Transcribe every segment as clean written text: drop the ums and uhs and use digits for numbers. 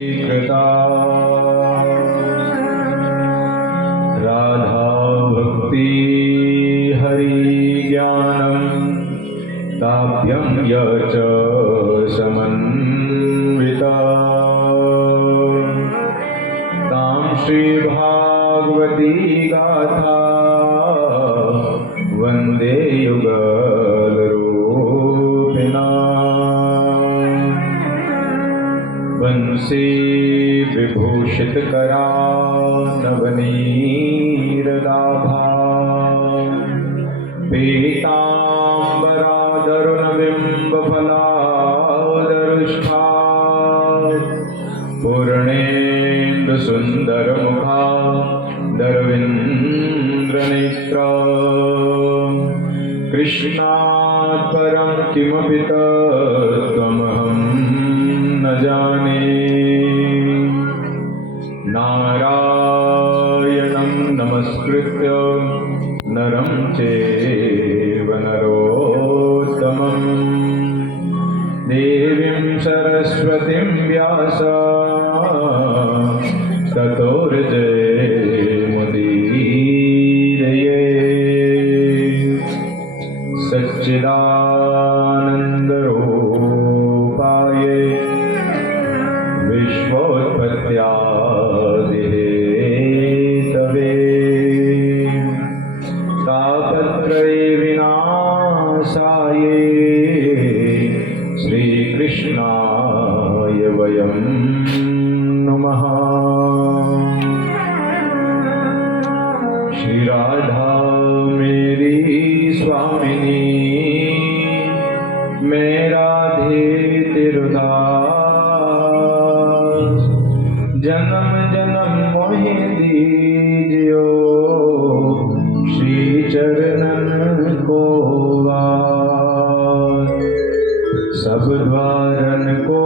कृता राधा भक्ति हरि ज्ञानम ताभ्यं यच समन्विता तां श्री भागवती गाथा वंदे युगलरूपिणा वंशी विभूषित करा नवनीरदाभा पीताम्बरादरुणबिम्बफलादरुष्ठा पूर्णेन्दु सुन्दरमुखा दरविन्द्रनेत्रा कृष्णात् परं किमपि तत्त्वमहं न जाने नारायणं नमस्कृत्य नरं चैव नरोत्तमं देवीं सरस्वतीं व्यास ततो जयमुदीरये सच्चिदानन्दरूपाय विश्वोत्पत्त्यादिहेतवे तापत्रय विनाशाय श्रीकृष्णाय वयं नमः। श्री राधा मेरी स्वामिनी मैं राधे तिरुदास जन्म जन्म मोहि दीजियो श्री चरणन को वास सब द्वारन को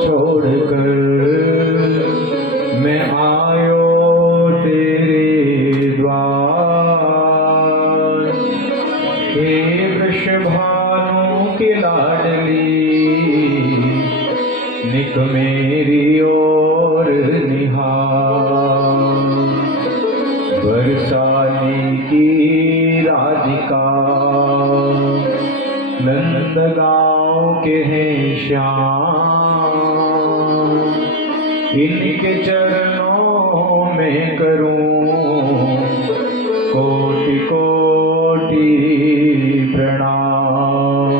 छोड़कर मैं आयो तेरे द्वार हे वृषभानु की लाडली निक मेरी ओर निहार बरसाने की राधिका नंद गाँव के हैं श्याम इनके चरणों में करूं कोटि कोटि प्रणाम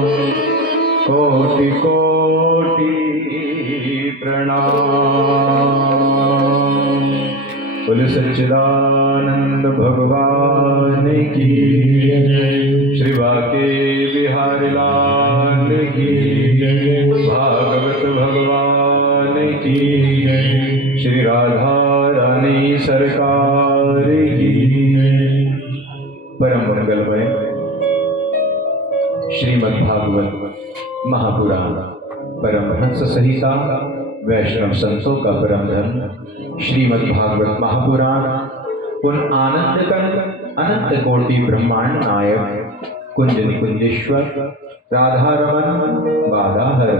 कोटि कोटि प्रणाम। बोले सच्चिदानंद भगवान की श्री बाके बिहारी लाल की भागवत भगवान की श्री राधा रानी सरकार की। परम मंगलमय श्रीमद्भागवत महापुराण परमहंस संहिता वैष्णव संतों का परम धन श्रीमद्भागवत महापुराण उन आनंद कंद अनंत कोटि ब्रह्मांड नायक कुंज निकुंजेश्वर राधा रमन बाधाहर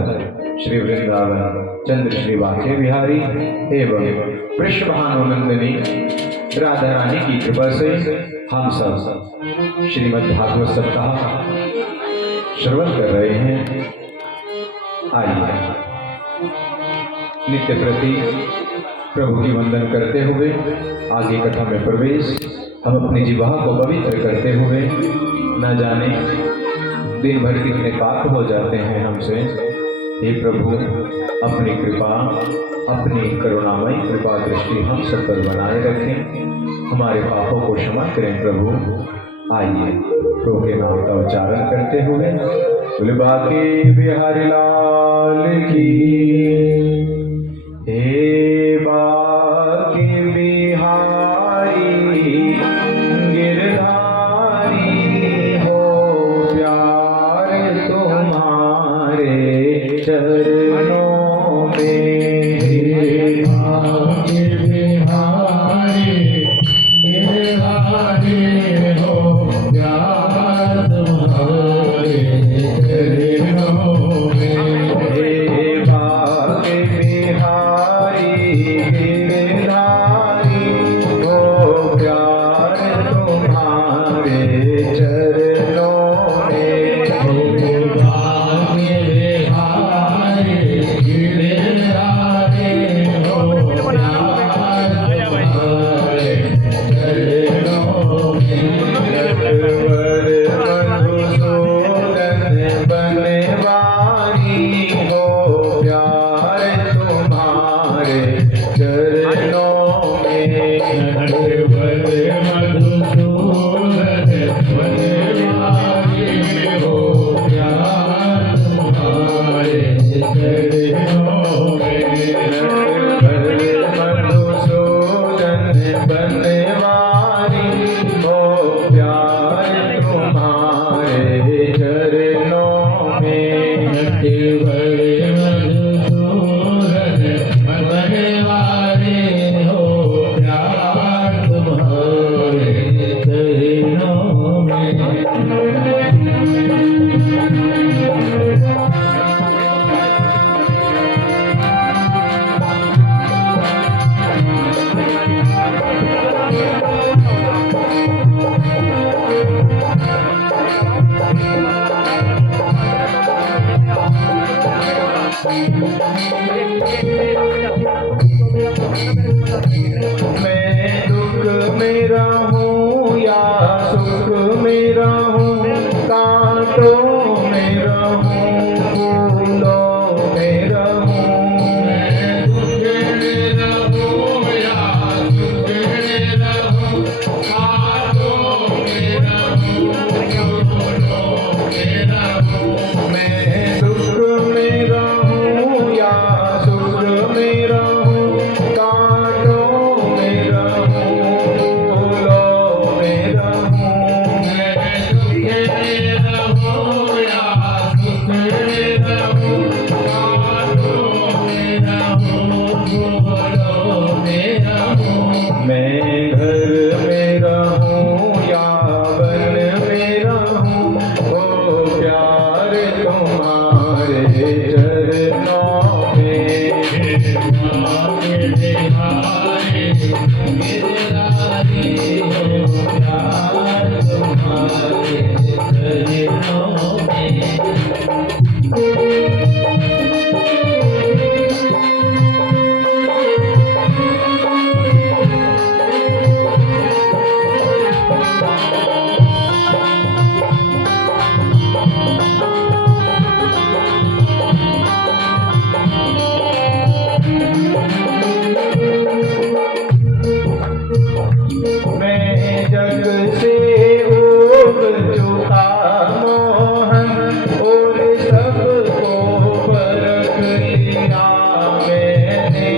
श्री वृंदावन चंद्र श्री बाके बिहारी एवं वृषभानुनंदिनी राधा रानी की कृपा से हम सब श्रीमद्भागवत सप्ताह श्रवण कर रहे हैं। आइए नित्य प्रति प्रभु की वंदन करते हुए आगे कथा में प्रवेश हम अपनी जिह्वा को पवित्र करते हुए न जाने दिन भर कितने पाप हो जाते हैं हमसे। हे प्रभु अपनी कृपा अपनी करुणामयी कृपा दृष्टि हम सब पर बनाए रखें हमारे पापों को क्षमा करें प्रभु। आइए प्रभु के नाम का उच्चारण करते हुए बोले बाके बिहारी लाल की हे बाके बिहारी गिरधारी हो प्यार तुम्हारे चरणों में बाके बिहारी गिरधारी हो प्यार तुम्हारे चरणों में। गिरधारी हो प्यार तुम्हारे चरणों में हो गिरधारी गिरधारी हो प्यार तुम्हारे चरणों में नटवर मधुसूदन बनवारी हो प्यार तुम्हारे चरणों में नटवर मधुसूदन बनवारी हो प्यार तुम्हारे चरणों में नटवर मधुसूदन बनवारी हो प्यार तुम्हारे चरणों में नटवर मधुसूदन बनवारी हो प्यार तुम्हारे चरणों में मैं दुख में रहूं या सुख में रहूं कांटों में रहूं फूलों में रहूं मैं दुख में रहूं या सुख में रहूं कांटों में रहूं फूलों में रहूं मैं दुख में रहूं या सुख में रहूं कांटों में रहूं फूलों में रहूं मैं दुख में रहूं या सुख में रहूं कांटों में रहूं फूलों में रहूं मैं घर में रहूं या वन में रहूं हो प्यार तुम्हारे चरणों में गिरधारी गिरधारी हो प्यार तुम्हारे चरणों में मैं जग से उब चुका मोहन और सबको परख लिया मैंने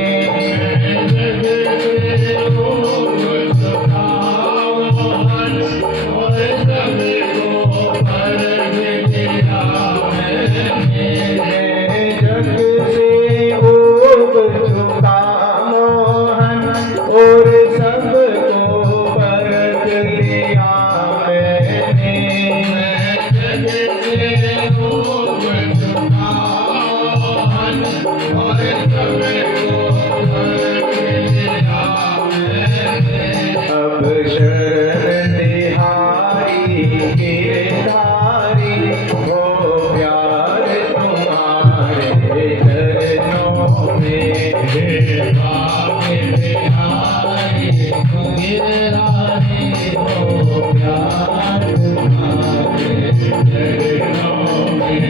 जग से उब चुका मोहन और सबको परख लिया मैंने जग से उब चुका मोहन और सबको परख लिया मैंने जग से उब चुका मोहन और सबको परख लिया मैंने अब शरण तिहारी गिरधारी हो प्यार तुम्हारे चरणों में गिरधारी गिरधारी हो प्यार तुम्हारे चरणों में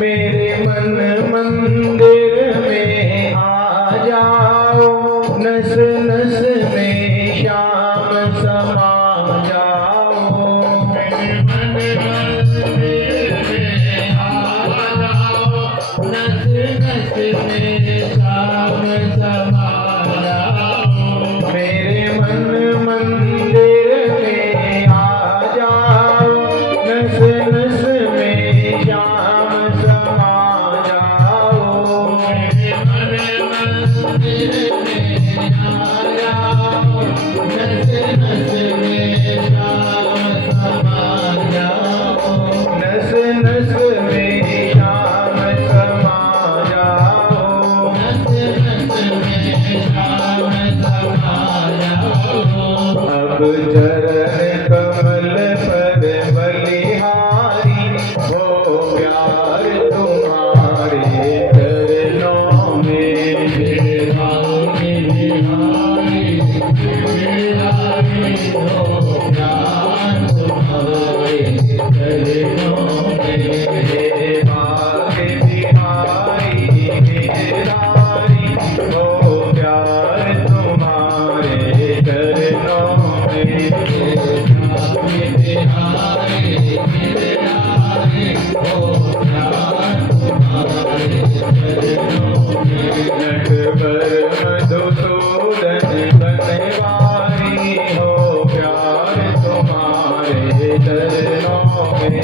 मेरे मन मंदिर में आ जाओ, नस नस में श्याम समा जाओ। मेरे मन मंदिर में आ में श्याम समा जाओ, मेरे मन मंदिर में आ जाओ, नस नस में श्याम समा जाओ, मेरे मन मंदिर में आ जाओ, नस नस में श्याम समा जाओ, नस नस में श्याम समा जाओ, नस नस में श्याम समा जाओ। अब चरण कमल पर बलिहारी हो प्यार तुम्हारे चरणों में, बिहारी बिहारी बिहारी हो प्यार तुम्हारे चरणों में, हे भाग्य बिहारी गिरधारी हो प्यार तुम्हारे चरणों में, बिहारी बिहारी बिहारी हो प्यार तुम्हारे चरणों में, नटवर मधुसूदन बनवारी हो प्यार तुम्हारे चरणों में,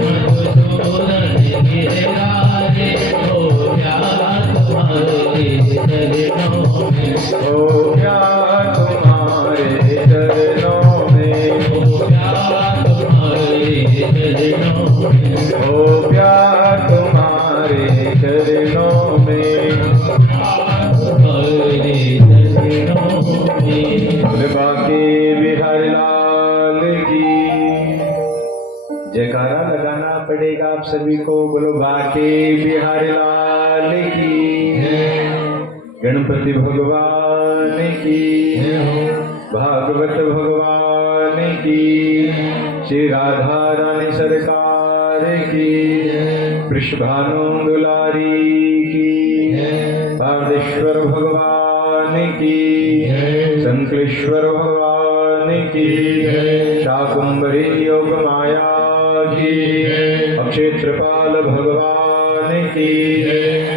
मधुसूदन गिरधारी हो प्यार तुम्हारे चरणों में, हो प्यार तुम्हारे चरणों में, हो प्यार तुम्हारे चरणों में, हो प्यार तुम्हारे चरणों में, तुम्हारे चरणों में। बोले बाके बिहारी लाल की जयकारा लगाना पड़ेगा आप सभी को। बोलो बाके बिहारी लाल की, गणपति भगवान की, भागवत भगवान की, श्री राधा रानी सरकार की, वृषभानु दुलारी की, पारदेश्वर भगवान की, संकलेश्वर भगवान की, शाकुंभरी योग माया की, अक्षेत्रपाल भगवान की,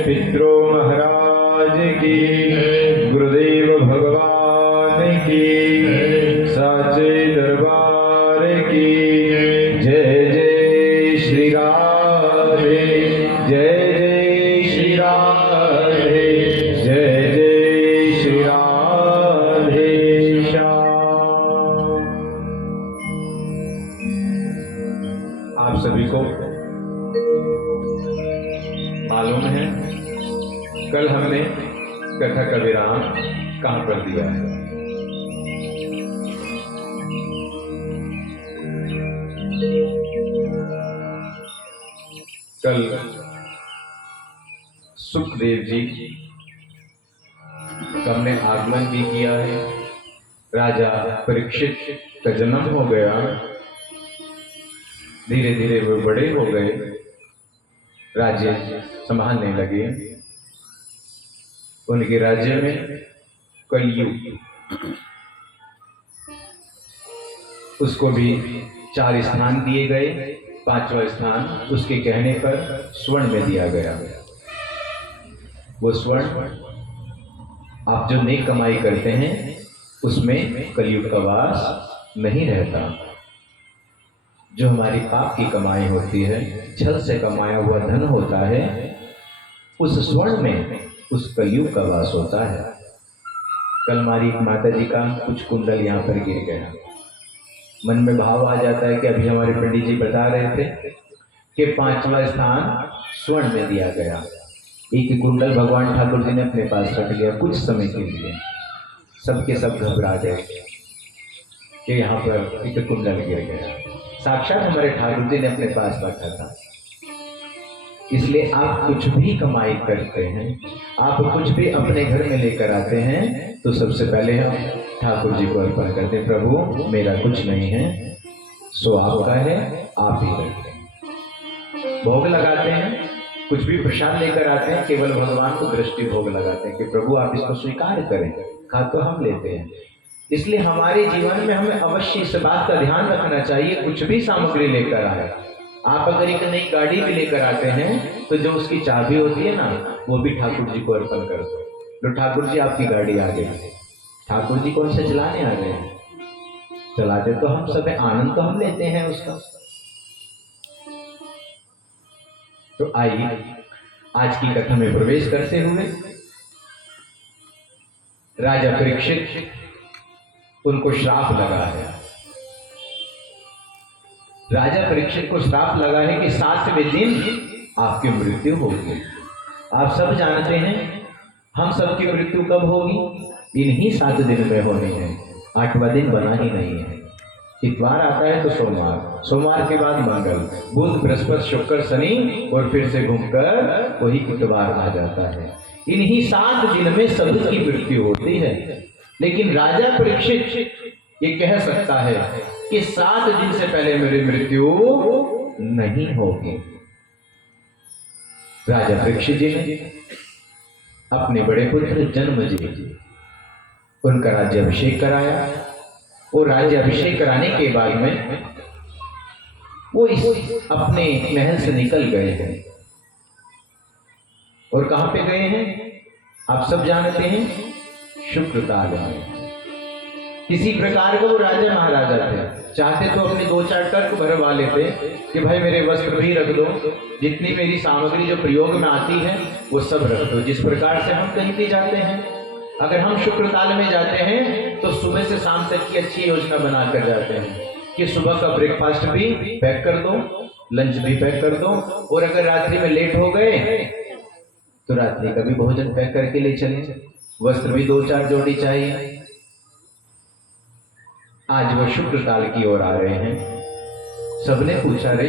पितरो महाराज की, गुरुदेव भगवान की, साचे दरबार की, जय जय श्री राधे, जय जय श्री राधे, जय जय श्री राधे श्याम। आप सभी को मालूम है कल हमने कथा का विराम कहाँ पर दिया है। कल सुखदेव जी का हमने आगमन भी किया है। राजा परीक्षित का जन्म हो गया, धीरे धीरे वो बड़े हो गए, राज्य संभालने लगे। उनके राज्य में कलयुग, उसको भी 4 स्थान दिए गए। 5वां स्थान उसके कहने पर स्वर्ण में दिया गया। वो स्वर्ण आप जो नेक कमाई करते हैं उसमें कलयुग का वास नहीं रहता। जो हमारी पाप की कमाई होती है, छल से कमाया हुआ धन होता है, उस स्वर्ण में उस कलयुग का वास होता है। कल हमारी माता जी का कुछ कुंडल यहाँ पर गिर गया। मन में भाव आ जाता है कि अभी हमारे पंडित जी बता रहे थे कि 5वां स्थान स्वर्ण में दिया गया। एक कुंडल भगवान ठाकुर जी ने अपने पास रख लिया कुछ समय के लिए। सबके सब घबरा गए कि यहाँ पर एक कुंडल गिर गया। साक्षात हमारे ठाकुर जी ने अपने पास रखा था। इसलिए आप कुछ भी कमाई करते हैं, आप कुछ भी अपने घर में लेकर आते हैं, तो सबसे पहले हम ठाकुर जी को अर्पण करते हैं। प्रभु मेरा कुछ नहीं है, सो आपका है, आप ही रखें। भोग लगाते हैं, कुछ भी प्रसाद लेकर आते हैं, केवल भगवान को दृष्टि भोग लगाते हैं कि प्रभु आप इसको स्वीकार करें। खा तो हम लेते हैं। इसलिए हमारे जीवन में हमें अवश्य इस बात का ध्यान रखना चाहिए, कुछ भी सामग्री लेकर आए आप अगर एक नई गाड़ी भी लेकर आते हैं तो जो उसकी चाबी होती है ना, वो भी ठाकुर जी को अर्पण कर दो। तो ठाकुर जी आपकी गाड़ी आ गई, ठाकुर जी कौन से चलाने आ गए, चलाते तो हम सब हैं, आनंद तो हम लेते हैं उसका। तो आइए आज की कथा में प्रवेश करते हुए राजा परीक्षित, उनको श्राप लगा है। राजा परीक्षित को श्राप लगा है कि 7वें दिन आपकी मृत्यु होगी। आप सब जानते हैं हम सबकी मृत्यु कब होगी, इन्हीं 7 दिन में होनी है। 8वां दिन बना ही नहीं है। इतवार आता है तो सोमवार, सोमवार के बाद मंगल, बुध, बृहस्पति, शुक्र, शनि और फिर से घूमकर वही इतवार आ जाता है। इन्हीं 7 दिन में सबकी मृत्यु होती है। लेकिन राजा परीक्षित ये कह सकता है कि 7 दिन से पहले मेरी मृत्यु नहीं होगी। राजा परीक्षित जी ने अपने बड़े पुत्र जन्मेजय उनका राज्याभिषेक कराया और राज्याभिषेक कराने के बाद में वो इस अपने महल से निकल गए हैं। और कहां पे गए हैं आप सब जानते हैं, शुक्रताल में। किसी प्रकार का वो राजा महाराजा थे, चाहते तो अपने 2-4 टर्क भरवा लेते कि भाई मेरे वस्त्र भी रख दो, जितनी मेरी सामग्री जो प्रयोग में आती है वो सब रख दो। जिस प्रकार से हम कहीं भी जाते हैं, अगर हम शुक्रताल में जाते हैं तो सुबह से शाम तक की अच्छी योजना बनाकर जाते हैं कि सुबह का ब्रेकफास्ट भी पैक कर दो, लंच भी पैक कर दो, और अगर रात्रि में लेट हो गए तो रात्रि का भी भोजन पैक करके ले चले। वस्त्र भी 2-4 जोड़ी चाहिए। आज वो शुक्रताल की ओर आ रहे हैं। सबने पूछा, रे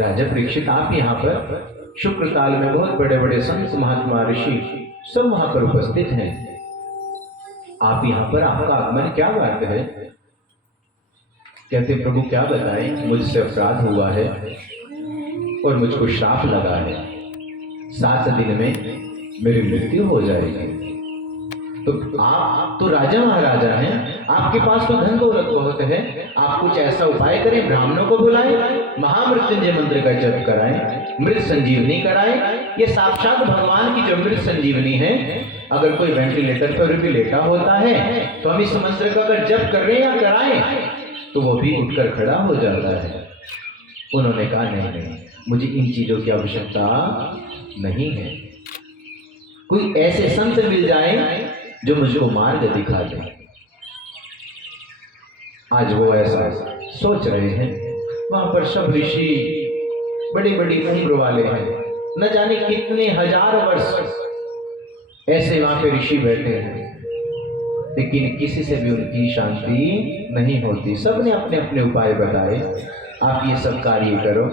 राजा परीक्षित आप यहाँ पर शुक्रताल में बहुत बड़े बड़े संत महात्मा ऋषि सब वहां पर उपस्थित हैं, आप यहाँ पर आपका आगमन क्या बात है? कहते प्रभु क्या बताएं, मुझसे अपराध हुआ है और मुझको श्राप लगा है, 7 दिन में मेरी मृत्यु हो जाएगी। तो आप तो राजा महाराजा हैं, आपके पास तो धन दौलत बहुत है, आप कुछ ऐसा उपाय करें, ब्राह्मणों को बुलाएं, महामृत्युंजय मंत्र का जप कराएं, मृत संजीवनी कराएं। ये साक्षात भगवान की जो मृत संजीवनी है, अगर कोई वेंटिलेटर पर भी लेटा होता है तो हम इस मंत्र का अगर जप कर रहे हैं या कराएं तो वो भी उठकर खड़ा हो जाता है। उन्होंने कहा नहीं, मुझे इन चीजों की आवश्यकता नहीं है, कोई ऐसे संत मिल जाए जो मुझको मार्ग दिखा दे। आज वो ऐसा सोच रहे हैं। वहां पर सब ऋषि बड़ी बड़ी उम्र वाले हैं, न जाने कितने हजार वर्ष ऐसे वहां पे ऋषि बैठे हैं, लेकिन किसी से भी उनकी शांति नहीं होती। सबने अपने अपने उपाय बताए, आप ये सब कार्य करो,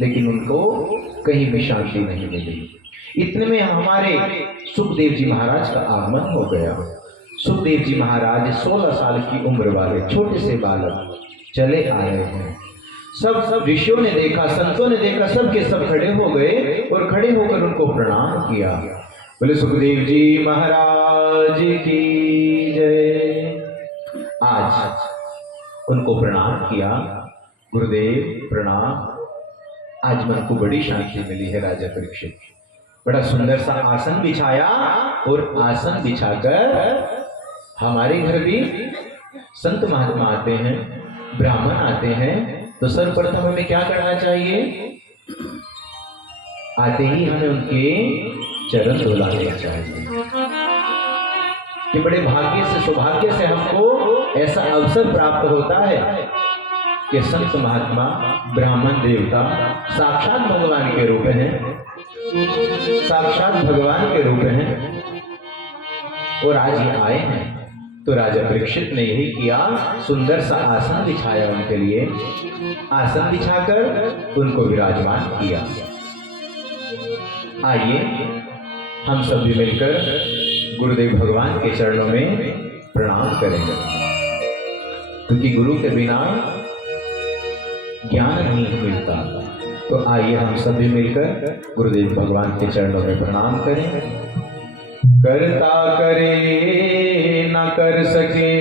लेकिन उनको कहीं भी शांति नहीं मिली। इतने में हमारे सुखदेव जी महाराज का आगमन हो गया। सुखदेव जी महाराज 16 साल की उम्र वाले छोटे से बालक चले आए हैं। सब ऋषियों ने देखा, संतों ने देखा, सब के सब खड़े हो गए और खड़े होकर उनको प्रणाम किया। बोले सुखदेव जी महाराज की जय। आज उनको प्रणाम किया, गुरुदेव प्रणाम। आज मन को बड़ी शांति मिली है। राजा परीक्षित बड़ा सुंदर सा आसन बिछाया, और आसन बिछाकर हमारे घर भी संत महात्मा आते हैं, ब्राह्मण आते हैं, तो सर्वप्रथम हमें क्या करना चाहिए? आते ही हमें उनके चरण धुलाने चाहिए। कि बड़े भाग्य से, सौभाग्य से हमको ऐसा अवसर प्राप्त होता है कि संत महात्मा, ब्राह्मण, देवता साक्षात भगवान के रूप हैं, साक्षात भगवान के रूप हैं, और आज ये आए हैं। तो राजा परीक्षित ने यही किया, सुंदर सा आसन बिछाया उनके लिए, आसन बिछाकर उनको विराजमान किया। आइए हम सब भी मिलकर गुरुदेव भगवान के चरणों में प्रणाम करेंगे, क्योंकि गुरु के बिना ज्ञान नहीं मिलता। तो आइए हम सभी मिलकर गुरुदेव भगवान के चरणों में प्रणाम करें। करता करे न कर सके,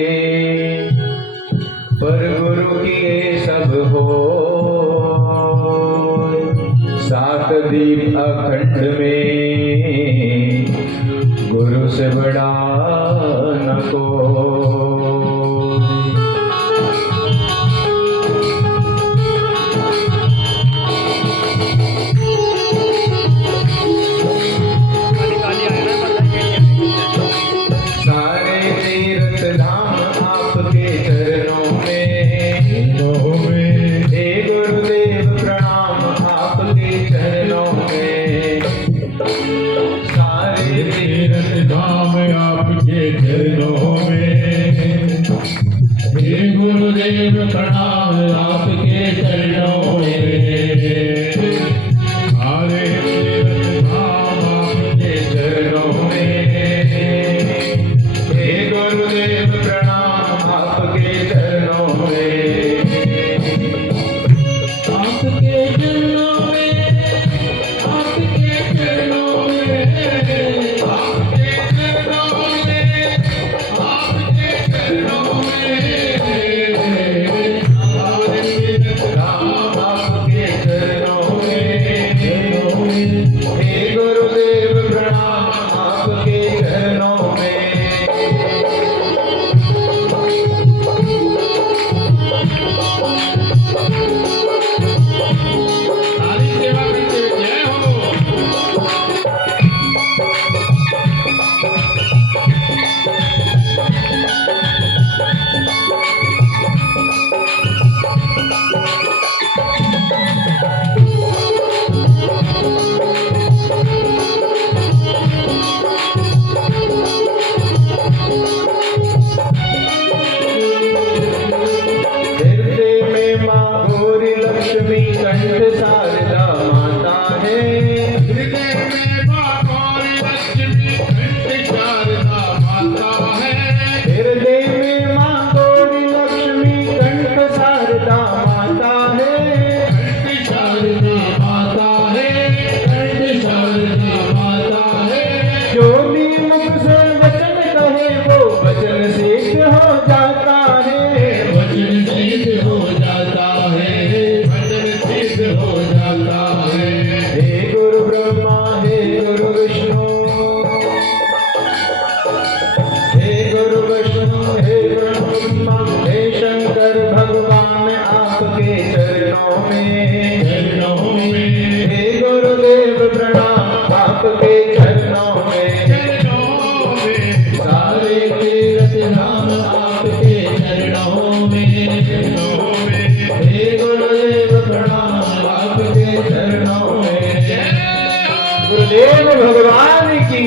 पर गुरु किए सब हो। सात दीप अखंड में गुरु से बड़ा न कोई। सारे तीर्थ धाम आपके चरणों में, हे गुरुदेव प्रणाम आपके चरणों में। सारे तीर्थ धाम आपके चरणों में, हे गुरुदेव प्रणाम आपके चरणों में। सारे तीर्थ धाम आपके चरणों में, हे गुरुदेव प्रणाम आपके चरणों में। आपके चरणों में, आपके चरणों में, आपके चरणों में, आपके चरणों में। सारे तीर्थ धाम आपके चरणों में, हे गुरुदेव प्रणाम आपके चरणों में। सारी सेवा करते हुए जय हो। हृदय में माँ गौरी लक्ष्मी कंठ शारदा माता है। हृदय में माँ गौरी लक्ष्मी कंठ शारदा माता है। हृदय में माँ गौरी लक्ष्मी कंठ शारदा माता है। कंठ शारदा माता है, कंठ शारदा माता है। जो भी मुख से वचन कहे वो वचन सिद्ध हो जाता है। वचन सिद्ध हो जाता है, वचन सिद्ध हो जाता है। हे गुरु ब्रह्मा हे गुरु विष्णु, हे गुरु विष्णु हे गुरु ब्रह्मा हे शंकर भगवान आपके चरणों में। चरणों में, हे गुरुदेव प्रणाम आपके चरणों में। चरणों में। सारे तीर्थ धाम आपके चरणों में, चरणों में। हे गुरुदेव प्रणाम आपके चरणों में। गुरुदेव भगवान की।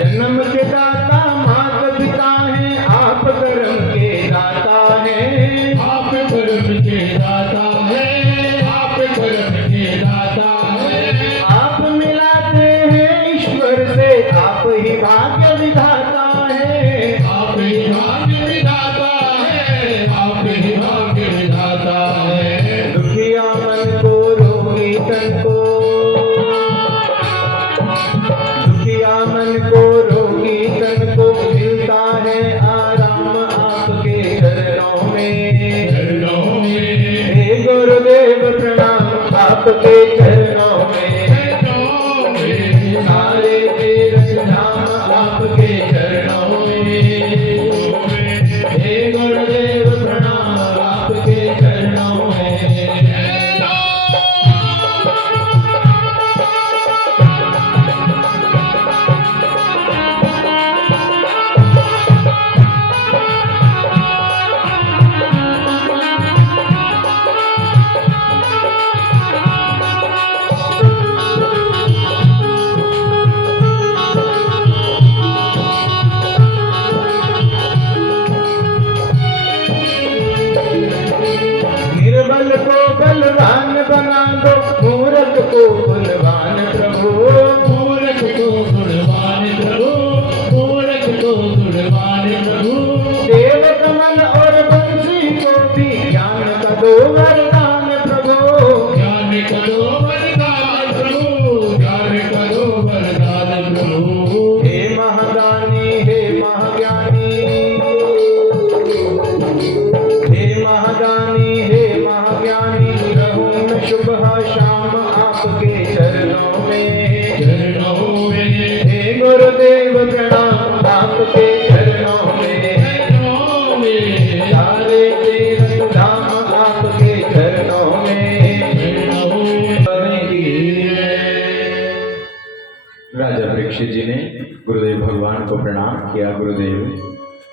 जन्म के दाता माता पिता हैं, आप कर्म के दाता हैं। आप कर्म के दाता है, आप कर्म के दाता है। आप मिलाते हैं ईश्वर से, आप ही भाग्य विधाता है। आप ही भाग्य विधाता है, आप ही भाग्य विधाता है। दुखिया मन को रोगी तन को, दुखिया मन को रोगी तन को मिलता है आराम आपके चरणों में। चरणों में, हे गुरुदेव प्रणाम आपके चरणों में। चरणों में। सारे तीर्थ धाम आपके चरणों में। हे गुरुदेव प्रणाम आपके चरणों में। बलवान बना दो, मूर्ख को गुणवान प्रभु। मूर्ख को गुणवान प्रभु, मूर्ख को गुणवान प्रभु। देव कमल और बंसी को भी ज्ञान का दो वरदान प्रभु। ज्ञान का दो वरदान प्रभु, ज्ञान का दो वरदान प्रभु। हे महादानी, हे महाज्ञानी, हे महादानी, हे महाज्ञानी, रहूं मैं सुबह शाम आपके चरणों में। चरणों में, हे गुरुदेव प्रणाम आपके चरणों में। चरणों में, सारे तीर्थ धाम आपके चरणों में। चरणों में। राजा परीक्षित जी ने गुरुदेव भगवान को प्रणाम किया। गुरुदेव,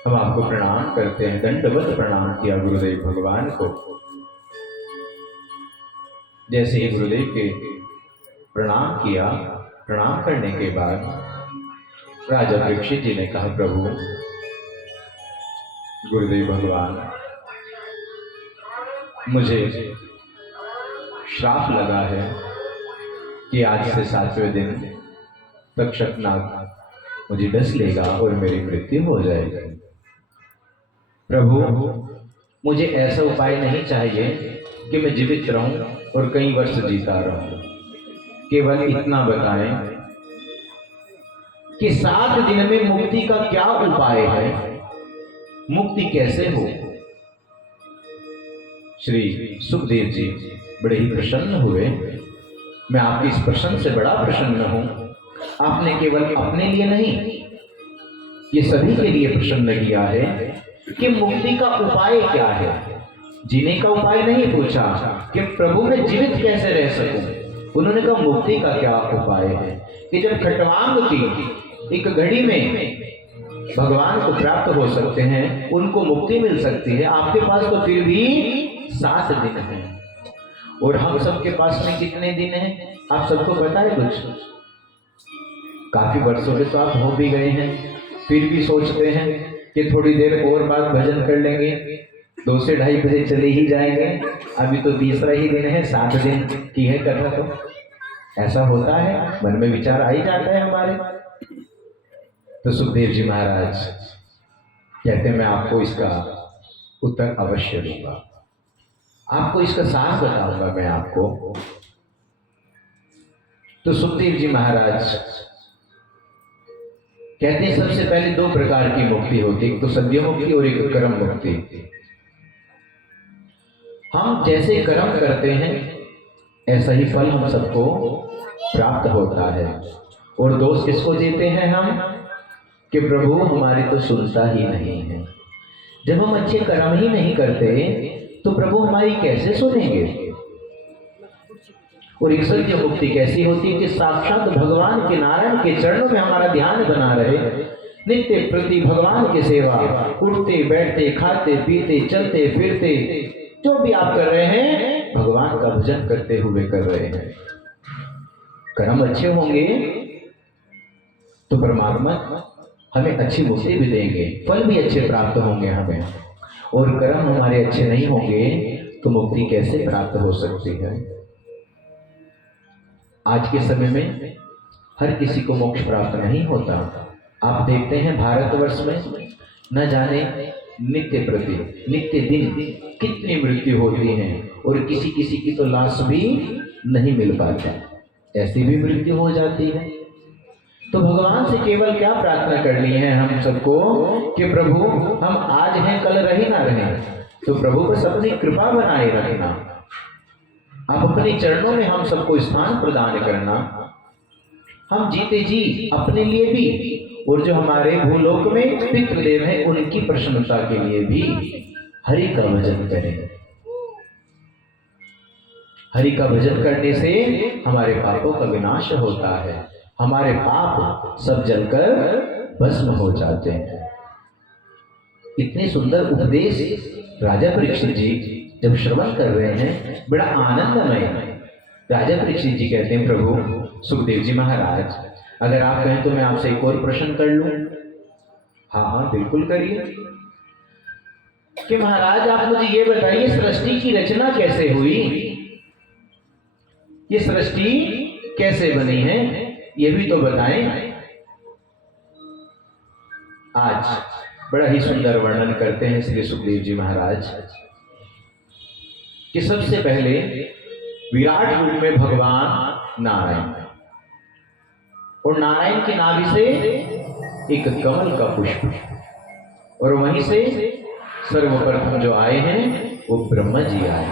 हम आपको प्रणाम करते हैं। दंडवत प्रणाम किया गुरुदेव भगवान को। जैसे ही गुरुदेव के प्रणाम किया, प्रणाम करने के बाद राजा परीक्षित जी ने कहा, प्रभु गुरुदेव भगवान, मुझे श्राप लगा है कि आज से 7वें दिन तक शकनाग मुझे डस लेगा और मेरी मृत्यु हो जाएगी। प्रभु, मुझे ऐसा उपाय नहीं चाहिए कि मैं जीवित रहूं और कई वर्ष जीता रहूं। केवल इतना बताएं कि 7 दिन में मुक्ति का क्या उपाय है, मुक्ति कैसे हो। श्री सुखदेव जी बड़े ही प्रसन्न हुए। मैं आपकी इस प्रश्न से बड़ा प्रसन्न हूं। आपने केवल अपने लिए नहीं, ये सभी के लिए प्रसन्न किया है कि मुक्ति का उपाय क्या है। जीने का उपाय नहीं पूछा कि प्रभु मैं जीवित कैसे रह सकूं। उन्होंने कहा मुक्ति का क्या उपाय है कि जब खटवांग की एक घड़ी में भगवान को प्राप्त हो सकते हैं, उनको मुक्ति मिल सकती है। आपके पास तो फिर भी 7 दिन है और हम सबके पास में कितने दिन हैं आप सबको पता है? कुछ काफी वर्षों के तो आप हो भी गए हैं, फिर भी सोचते हैं कि थोड़ी देर और बाद भजन कर लेंगे, 2 से 2:30 बजे चले ही जाएंगे। अभी तो 3रा ही दिन है, 7 दिन की है कथा। तो ऐसा होता है, मन में विचार आ ही जाता है हमारे। तो सुखदेव जी महाराज कहते हैं मैं आपको इसका उत्तर अवश्य दूंगा, आपको इसका सार बताऊंगा मैं आपको। तो सुखदेव जी महाराज कहते हैं सबसे पहले 2 प्रकार की मुक्ति होती है, एक तो सद्य मुक्ति और एक कर्म मुक्ति। हम जैसे कर्म करते हैं ऐसा ही फल हम सबको प्राप्त होता है। और दोष किसको देते हैं हम कि प्रभु हमारी तो सुनता ही नहीं है। जब हम अच्छे कर्म ही नहीं करते तो प्रभु हमारी कैसे सुनेंगे। और एक सत्य मुक्ति कैसी होती है कि साक्षात भगवान के नारायण के चरणों में हमारा ध्यान बना रहे, नित्य प्रति भगवान की सेवा, उठते बैठते खाते पीते चलते फिरते जो भी आप कर रहे हैं भगवान का भजन करते हुए कर रहे हैं। कर्म अच्छे होंगे तो परमात्मा हमें अच्छी मुक्ति भी देंगे, फल भी अच्छे प्राप्त होंगे हमें। और कर्म हमारे अच्छे नहीं होंगे तो मुक्ति कैसे प्राप्त हो सकती है। आज के समय में हर किसी को मोक्ष प्राप्त नहीं होता। आप देखते हैं भारतवर्ष में न जाने नित्य प्रति नित्य दिन कितनी मृत्यु होती है और किसी किसी की तो लाश भी नहीं मिल पाता, ऐसी भी मृत्यु हो जाती है। तो भगवान से केवल क्या प्रार्थना कर ली है हम सबको कि प्रभु हम आज हैं कल रहे ना रहे, तो प्रभु बस अपनी कृपा बनाए रखना, आप अपने चरणों में हम सबको स्थान प्रदान करना। हम जीते जी अपने लिए भी और जो हमारे भूलोक में पितृदेव हैं उनकी प्रसन्नता के लिए भी हरि का भजन करें। हरि का भजन करने से हमारे पापों का विनाश होता है, हमारे पाप सब जलकर भस्म हो जाते हैं। इतने सुंदर उपदेश राजा परीक्षित जी जब श्रवण कर रहे हैं बड़ा आनंदमय। राजा परीक्षित जी कहते हैं प्रभु सुखदेव जी महाराज अगर आप कहें तो मैं आपसे एक और प्रश्न कर लूं। हाँ हाँ बिल्कुल करिए। कि महाराज आप मुझे ये बताइए सृष्टि की रचना कैसे हुई। ये सृष्टि कैसे बनी है ये भी तो बताएं। आज बड़ा ही सुंदर वर्णन करते हैं श्री सुखदेव जी महाराज कि सबसे पहले विराट रूप में भगवान नारायण, और नारायण की नाभि से एक कमल का पुष्प, और वहीं से सर्वप्रथम जो आए हैं वो ब्रह्मा जी आए।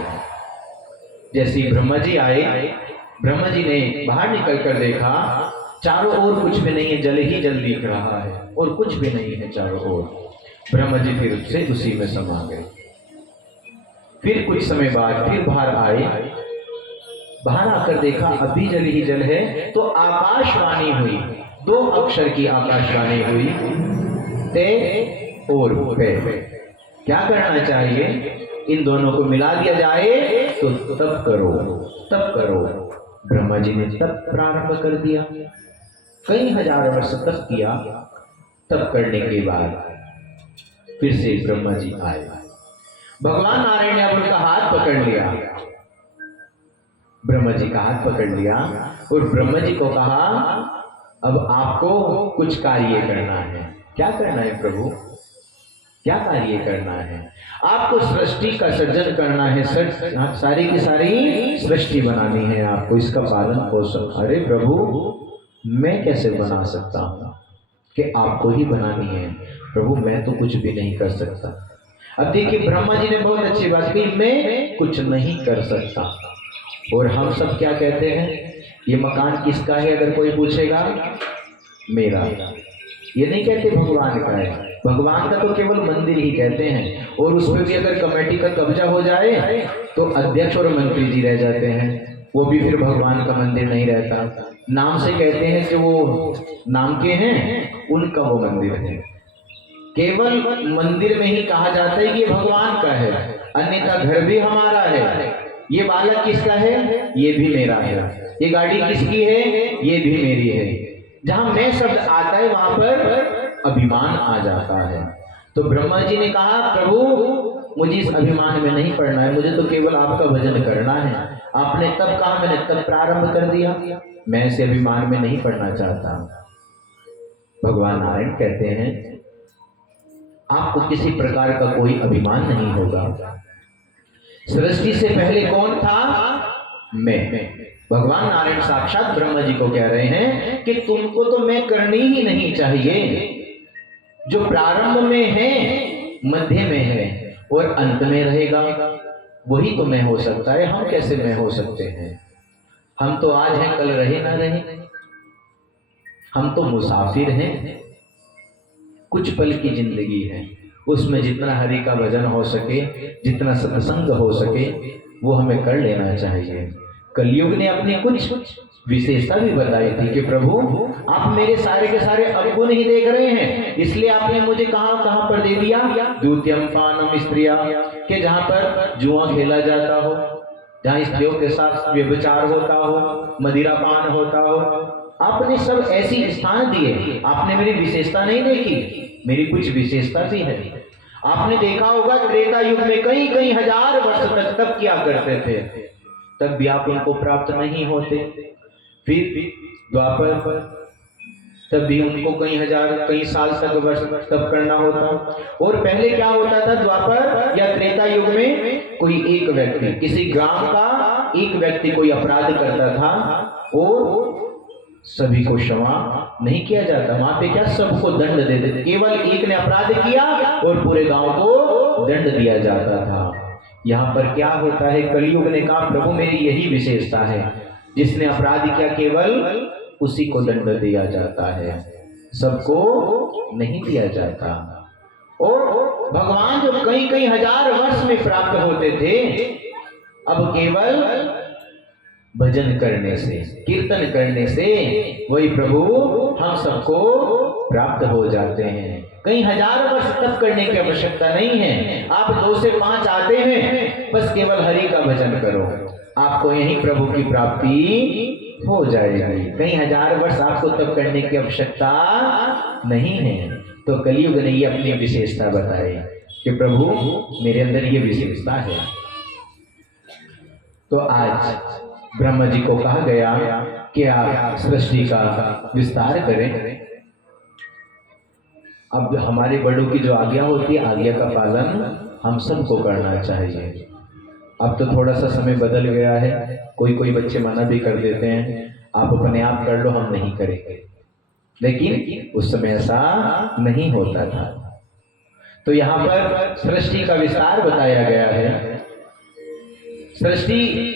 जैसे ही ब्रह्मा जी आए, ब्रह्मा जी ने बाहर निकल कर देखा, चारों ओर कुछ भी नहीं है, जल ही जल दिख रहा है और कुछ भी नहीं है चारों ओर। ब्रह्मा जी फिर से उसी में समा गए। फिर कुछ समय बाद फिर बाहर आए, बाहर आकर देखा अभी जल ही जल है, तो आकाशवाणी हुई, 2 अक्षर की आकाशवाणी हुई, ते और पे। क्या करना चाहिए? इन दोनों को मिला दिया जाए तो तप करो, तप करो। ब्रह्मा जी ने तप प्रारंभ कर दिया, कई हजार वर्ष तप किया। तप करने के बाद फिर से ब्रह्मा जी आए। भगवान नारायण ने अब उनका हाथ पकड़ लिया, ब्रह्मा जी का हाथ पकड़ लिया और ब्रह्मा जी को कहा अब आपको कुछ कार्य करना है। क्या करना है प्रभु? क्या कार्य करना है? आपको सृष्टि का सृजन करना है, सारी की सारी सृष्टि बनानी है आपको, इसका पालन पोषण। अरे प्रभु मैं कैसे बना सकता हूं कि आपको ही बनानी है? प्रभु मैं तो कुछ भी नहीं कर सकता। अब देखिए ब्रह्मा जी ने बहुत अच्छी बात कही, मैं कुछ नहीं कर सकता। और हम सब क्या कहते हैं? ये मकान किसका है? अगर कोई पूछेगा मेरा। ये नहीं कहते भगवान का है। भगवान का तो केवल मंदिर ही कहते हैं, और उसमें भी अगर कमेटी का कब्जा हो जाए तो अध्यक्ष और मंत्री जी रह जाते हैं, वो भी फिर भगवान का मंदिर नहीं रहता। नाम से कहते हैं कि वो नाम के हैं, उनका वो मंदिर है। केवल मंदिर में ही कहा जाता है कि ये भगवान का है, अन्यथा घर भी हमारा है। ये बालक किसका है? ये भी मेरा है। ये गाड़ी किसकी है? ये भी मेरी है। जहां मैं शब्द आता है वहां पर अभिमान आ जाता है। तो ब्रह्मा जी ने कहा प्रभु मुझे इस अभिमान में नहीं पड़ना है, मुझे तो केवल आपका भजन करना है। आपने तब कहा, मैंने तब प्रारंभ कर दिया, मैं इस अभिमान में नहीं पड़ना चाहता। भगवान नारायण कहते हैं आपको किसी प्रकार का कोई अभिमान नहीं होगा। सृष्टि से पहले कौन था? मैं। भगवान नारायण साक्षात ब्रह्मा जी को कह रहे हैं कि तुमको तो मैं करनी ही नहीं चाहिए। जो प्रारंभ में है, मध्य में है और अंत में रहेगा, वही तो मैं हो सकता है। हम कैसे मैं हो सकते हैं? हम तो आज हैं, कल रहे ना रहे। हम तो मुसाफिर हैं, कुछ पल की जिंदगी है, उसमें जितना हरि का भजन हो सके, जितना सत्संग हो सके, वो हमें कर लेना चाहिए। कलयुग ने अपनी कुछ विशेषता भी बताई थी कि प्रभु आप मेरे सारे के सारे अवगुण ही देख रहे हैं, इसलिए आपने मुझे कहां कहां पर दे दिया? द्वितीयम पानम स्त्रिया, कि जहां पर जुआ खेला जाता हो, जहां स्त्रियों के साथ व्यभिचार होता हो, मदिरा पान होता हो, आपने सब ऐसी स्थान दिए। आपने मेरी विशेषता नहीं देखी, मेरी कुछ विशेषता भी है। आपने देखा होगा त्रेता युग में कई कई हजार वर्ष तक तप किया करते थे, तब भी आप उनको प्राप्त नहीं होते। फिर द्वापर पर तब भी उनको कई हजार कई साल तक वर्ष तप करना होता। और पहले क्या होता था? द्वापर या त्रेता युग में कोई एक व्यक्ति, किसी ग्राम का एक व्यक्ति कोई अपराध करता था और सभी को क्षमा नहीं किया जाता। वहां पे क्या सबको दंड दे देते, केवल एक ने अपराध किया और पूरे गांव को दंड दिया जाता था। यहाँ पर क्या होता है? कलयुग ने कहा प्रभु मेरी यही विशेषता है, जिसने अपराध किया केवल उसी को दंड दिया जाता है, सबको नहीं दिया जाता। और भगवान जो कई कई हजार वर्ष में प्राप्त होते थे, अब केवल भजन करने से, कीर्तन करने से वही प्रभु हम सबको प्राप्त हो जाते हैं। कई हजार वर्ष तप करने की आवश्यकता नहीं है। आप 2 से 5 आते हैं, बस केवल हरि का भजन करो, आपको यही प्रभु की प्राप्ति हो जाएगी। कई हजार वर्ष आपको तप करने की आवश्यकता नहीं है। तो कलयुग ने ये अपनी विशेषता बताई कि प्रभु मेरे अंदर ये विशेषता है। तो आज ब्रह्मा जी को कहा गया कि आप सृष्टि का विस्तार करें। अब हमारे बड़ों की जो आज्ञा होती है, आज्ञा का पालन हम सबको करना चाहिए। अब तो थोड़ा सा समय बदल गया है, कोई बच्चे मना भी कर देते हैं, आप अपने आप कर लो, हम नहीं करेंगे। लेकिन उस समय ऐसा नहीं होता था। तो यहाँ पर सृष्टि का विस्तार बताया गया है। सृष्टि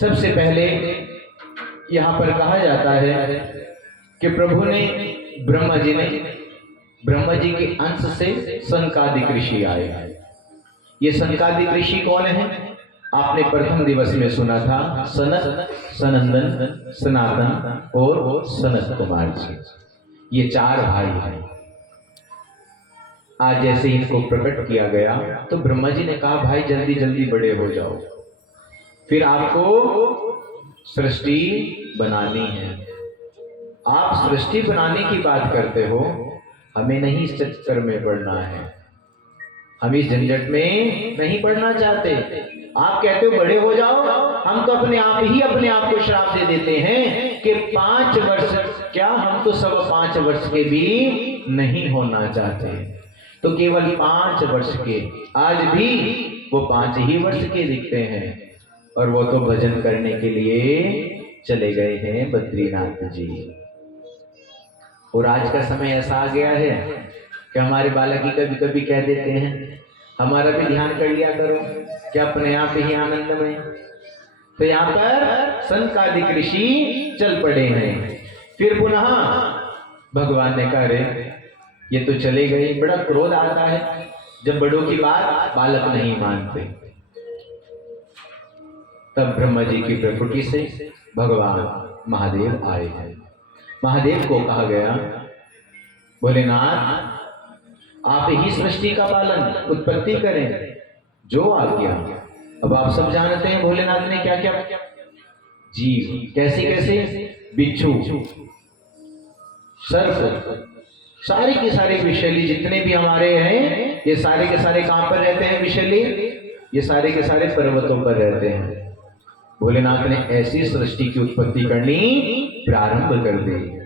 सबसे पहले यहाँ पर कहा जाता है कि प्रभु ने ब्रह्मा जी के अंश से सनकादिक ऋषि आए हैं। ये सनकादिक ऋषि कौन है? आपने प्रथम दिवस में सुना था, सनत, सनंदन, सनातन और सनत कुमार जी। ये 4 भाई हैं। आज जैसे इनको प्रकट किया गया तो ब्रह्मा जी ने कहा, भाई जल्दी जल्दी बड़े हो जाओ, फिर आपको सृष्टि बनानी है। आप सृष्टि बनाने की बात करते हो, हमें नहीं इस चक्कर में पड़ना है, हम इस झंझट में नहीं पड़ना चाहते। आप कहते हो बड़े हो जाओ, हम तो अपने आप को श्राप दे देते हैं कि 5 वर्ष क्या, हम तो सब 5 वर्ष के भी नहीं होना चाहते। तो केवल 5 वर्ष के, आज भी वो 5 ही वर्ष के दिखते हैं, और वो तो भजन करने के लिए चले गए हैं बद्रीनाथ जी। और आज का समय ऐसा आ गया है कि हमारे बालक ही कभी कभी कह देते हैं, हमारा भी ध्यान कर लिया करो, क्या अपने आप ही आनंद में। तो यहाँ पर सनकादिक ऋषि चल पड़े हैं। फिर पुनः भगवान ने कहा, रे ये तो चले गए। बड़ा क्रोध आता है जब बड़ों की बात बालक नहीं मानते। तब ब्रह्मा जी की प्रकृति से भगवान महादेव आए हैं। महादेव को कहा गया, भोलेनाथ आप ही सृष्टि का पालन, उत्पत्ति करें, जो आज्ञा। अब आप सब जानते हैं भोलेनाथ ने क्या क्या जीव, कैसे कैसे, बिच्छू, सर्प, सारे के सारे विषैली जितने भी हमारे हैं, ये सारे के सारे कहां पर रहते हैं विषैली? ये सारे के सारे पर्वतों पर रहते हैं। भोलेनाथ ने ऐसी सृष्टि की उत्पत्ति करनी प्रारंभ कर दी।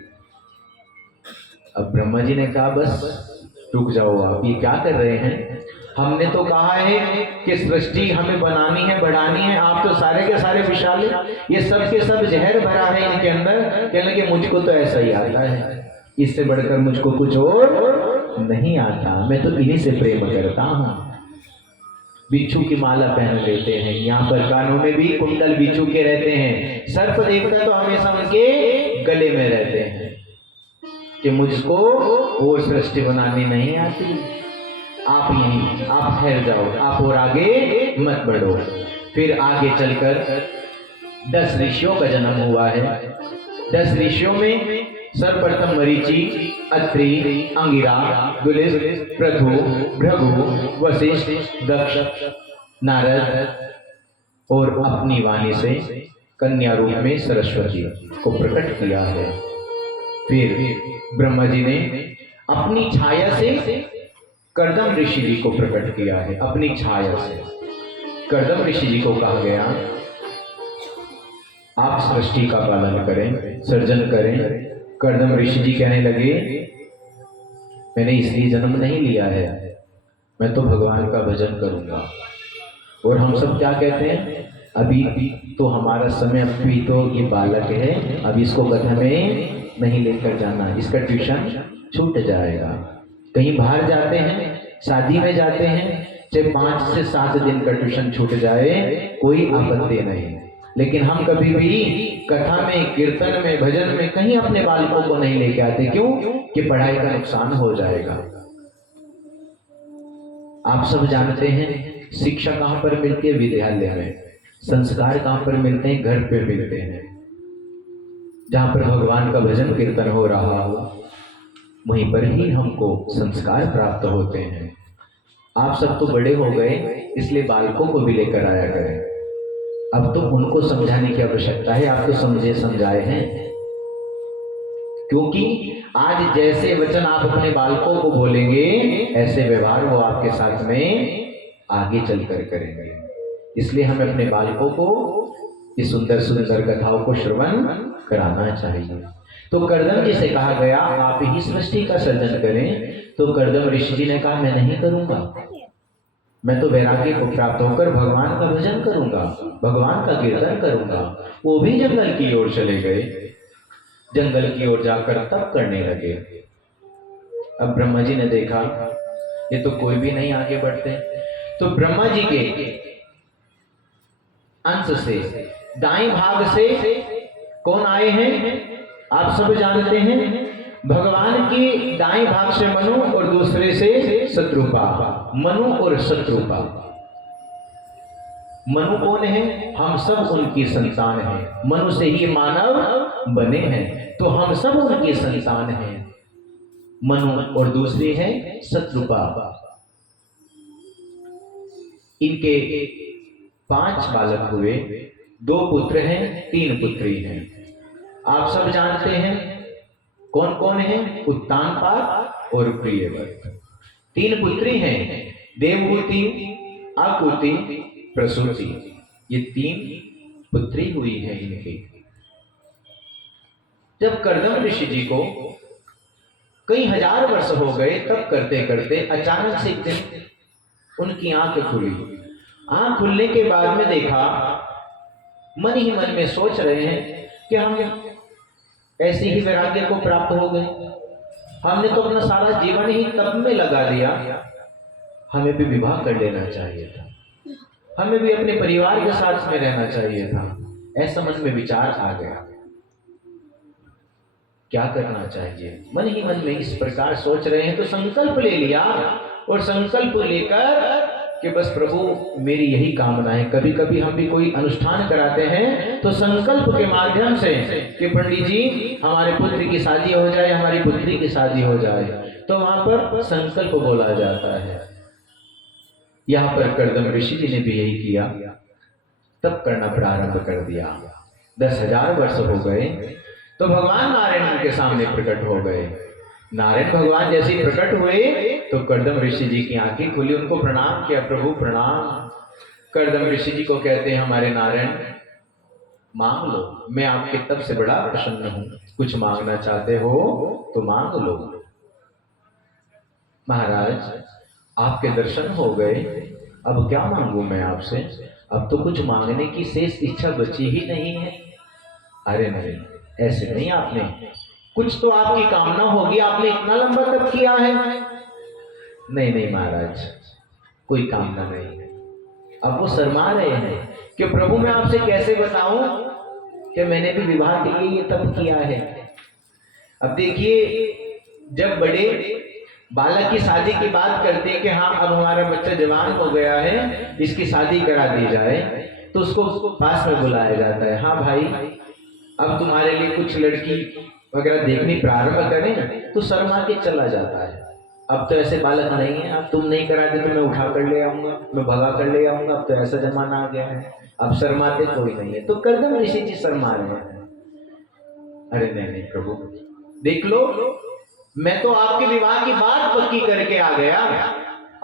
अब ब्रह्मा जी ने कहा, बस रुक जाओ, आप ये क्या कर रहे हैं? हमने तो कहा है कि सृष्टि हमें बनानी है, बढ़ानी है, आप तो सारे के सारे विशाले, ये सब के सब जहर भरा है इनके अंदर। कहने लगे, मुझको तो ऐसा ही आता है, इससे बढ़कर मुझको कुछ और नहीं आता, मैं तो इन्हीं से प्रेम करता हूँ। बिच्छू की माला पहन लेते हैं, यहाँ पर कानों में भी कुंडल बिच्छू के रहते हैं। सर्प देवता तो हमेशा उनके गले में रहते हैं कि मुझको वो सृष्टि बनानी नहीं आती, आप यहीं, आप ठहर जाओ, आप और आगे मत बढ़ो। फिर आगे चलकर 10 ऋषियों का जन्म हुआ है। 10 ऋषियों में सर्वप्रथम मरीचि, अत्रि, अंगिरा, दुलिस, पृथु, भृगु, वशिष्ठ, दक्ष, नारद और अपनी वाणी से कन्या रूप में सरस्वती को प्रकट किया है। फिर ब्रह्मा जी ने अपनी छाया से कर्दम ऋषि जी को प्रकट किया है। अपनी छाया से कर्दम ऋषि जी को कहा गया, आप सृष्टि का पालन करें, सर्जन करें। कर्दम ऋषि जी कहने लगे, मैंने इसलिए जन्म नहीं लिया है, मैं तो भगवान का भजन करूंगा। और हम सब क्या कहते हैं, अभी तो हमारा समय, अभी तो ये बालक है, अब इसको कथा में नहीं लेकर जाना, इसका ट्यूशन छूट जाएगा। कहीं बाहर जाते हैं, शादी में जाते हैं, चाहे 5 से 7 दिन का ट्यूशन छूट जाए, कोई आपत्ति नहीं। लेकिन हम कभी भी कथा में, कीर्तन में, भजन में कहीं अपने बालकों को नहीं लेके आते। क्यों? कि पढ़ाई का नुकसान हो जाएगा। आप सब जानते हैं शिक्षा कहां पर मिलती है? विद्यालय में। संस्कार कहां पर मिलते हैं? घर पे मिलते हैं। जहां पर भगवान का भजन कीर्तन हो रहा हो, वहीं पर ही हमको संस्कार प्राप्त होते हैं। आप सब तो बड़े हो गए, इसलिए बालकों को भी लेकर आया करें। अब तो उनको समझाने की आवश्यकता है, आप तो समझे समझाए हैं। क्योंकि आज जैसे वचन आप अपने बालकों को बोलेंगे, ऐसे व्यवहार वो आपके साथ में आगे चलकर करेंगे। इसलिए हमें अपने बालकों को ये सुंदर सुंदर कथाओं को श्रवण कराना चाहिए। तो कर्दम जी से कहा गया आप ही सृष्टि का सर्जन करें। तो कर्दम ऋषि जी ने कहा मैं नहीं करूंगा, मैं तो वैराग्य को प्राप्त होकर भगवान का भजन करूंगा, भगवान का कीर्तन करूंगा। वो भी जंगल की ओर चले गए, जंगल की ओर जाकर तप करने लगे। अब ब्रह्मा जी ने देखा ये तो कोई भी नहीं आगे बढ़ते, तो ब्रह्मा जी के अंश से दाएं भाग से कौन आए हैं आप सब जानते हैं। भगवान की दाएं भाग से मनु और दूसरे से शत्रुपा। मनु और शत्रुपा, मनु कौन है, हम सब उनकी संतान हैं। मनु से ही मानव बने हैं, तो हम सब उनकी संतान हैं। मनु और दूसरी है शत्रुपा। इनके 5 बालक हुए, 2 पुत्र हैं, 3 पुत्री हैं। आप सब जानते हैं कौन कौन है, उत्तानपाद और प्रियव्रत। 3 पुत्री हैं, देवहूति, आकुति, प्रसूति। ये 3 पुत्री हुई है इनकी। जब कर्दम ऋषि जी को कई हजार वर्ष हो गए, तब करते करते अचानक से एक दिन उनकी आंख खुली। आंख खुलने के बाद में देखा, मन ही मन में सोच रहे हैं कि हम ऐसे ही वैराग्य को प्राप्त हो गए, हमने तो अपना सारा जीवन ही तप में लगा दिया, हमें भी विवाह कर लेना चाहिए था, हमें भी अपने परिवार के साथ में रहना चाहिए था। ऐसा मन में विचार आ गया, क्या करना चाहिए। मन ही मन में इस प्रकार सोच रहे हैं तो संकल्प ले लिया, और संकल्प लेकर कि बस प्रभु मेरी यही कामना है। कभी कभी हम भी कोई अनुष्ठान कराते हैं तो संकल्प के माध्यम से कि पंडित जी हमारे पुत्र की शादी हो जाए, हमारी पुत्री की शादी हो जाए, तो वहां पर संकल्प बोला जाता है। यहाँ पर कर्दम ऋषि जी ने भी यही किया, तब करना प्रारंभ कर दिया। 10,000 वर्ष हो गए तो भगवान नारायण उनके सामने प्रकट हो गए। नारायण भगवान जैसे ही प्रकट हुए तो कर्दम ऋषि जी की आंखें खुली, उनको प्रणाम किया, प्रभु प्रणाम। कर्दम ऋषि जी को कहते हैं हमारे नारायण मांग लो, मैं आपके तब से बड़ा प्रसन्न हूं, कुछ मांगना चाहते हो तो मांग लो। महाराज आपके दर्शन हो गए, अब क्या मांगू मैं आपसे, अब तो कुछ मांगने की शेष इच्छा बची ही नहीं है। अरे नहीं, ऐसे नहीं, आपने कुछ तो आपकी कामना होगी, आपने इतना लंबा तप किया है। नहीं नहीं महाराज, कोई कामना नहीं है। अब वो शर्मा रहे हैं कि प्रभु मैं आपसे कैसे बताऊं कि मैंने भी विवाह के लिए ये तप किया है। अब देखिए, जब बड़े बालक की शादी की बात करते हैं कि हाँ अब हमारा बच्चा जवान हो गया है, इसकी शादी करा दी जाए, तो उसको पास में बुलाया जाता है। हाँ भाई, अब तुम्हारे लिए कुछ लड़की वगैरह देखनी प्रारंभ करें, तो शर्मा के चला जाता है। अब तो ऐसे बालक नहीं है, अब तुम नहीं कराते तो मैं उठा कर ले आऊंगा, मैं भगा कर ले आऊंगा, अब तो ऐसा जमाना आ गया है, अब शर्माते कोई नहीं है। तो कर्दम ऋषि जी शर्मा रहे हैं। अरे नहीं नहीं प्रभु, देख लो, मैं तो आपके विवाह की बात पक्की करके आ गया,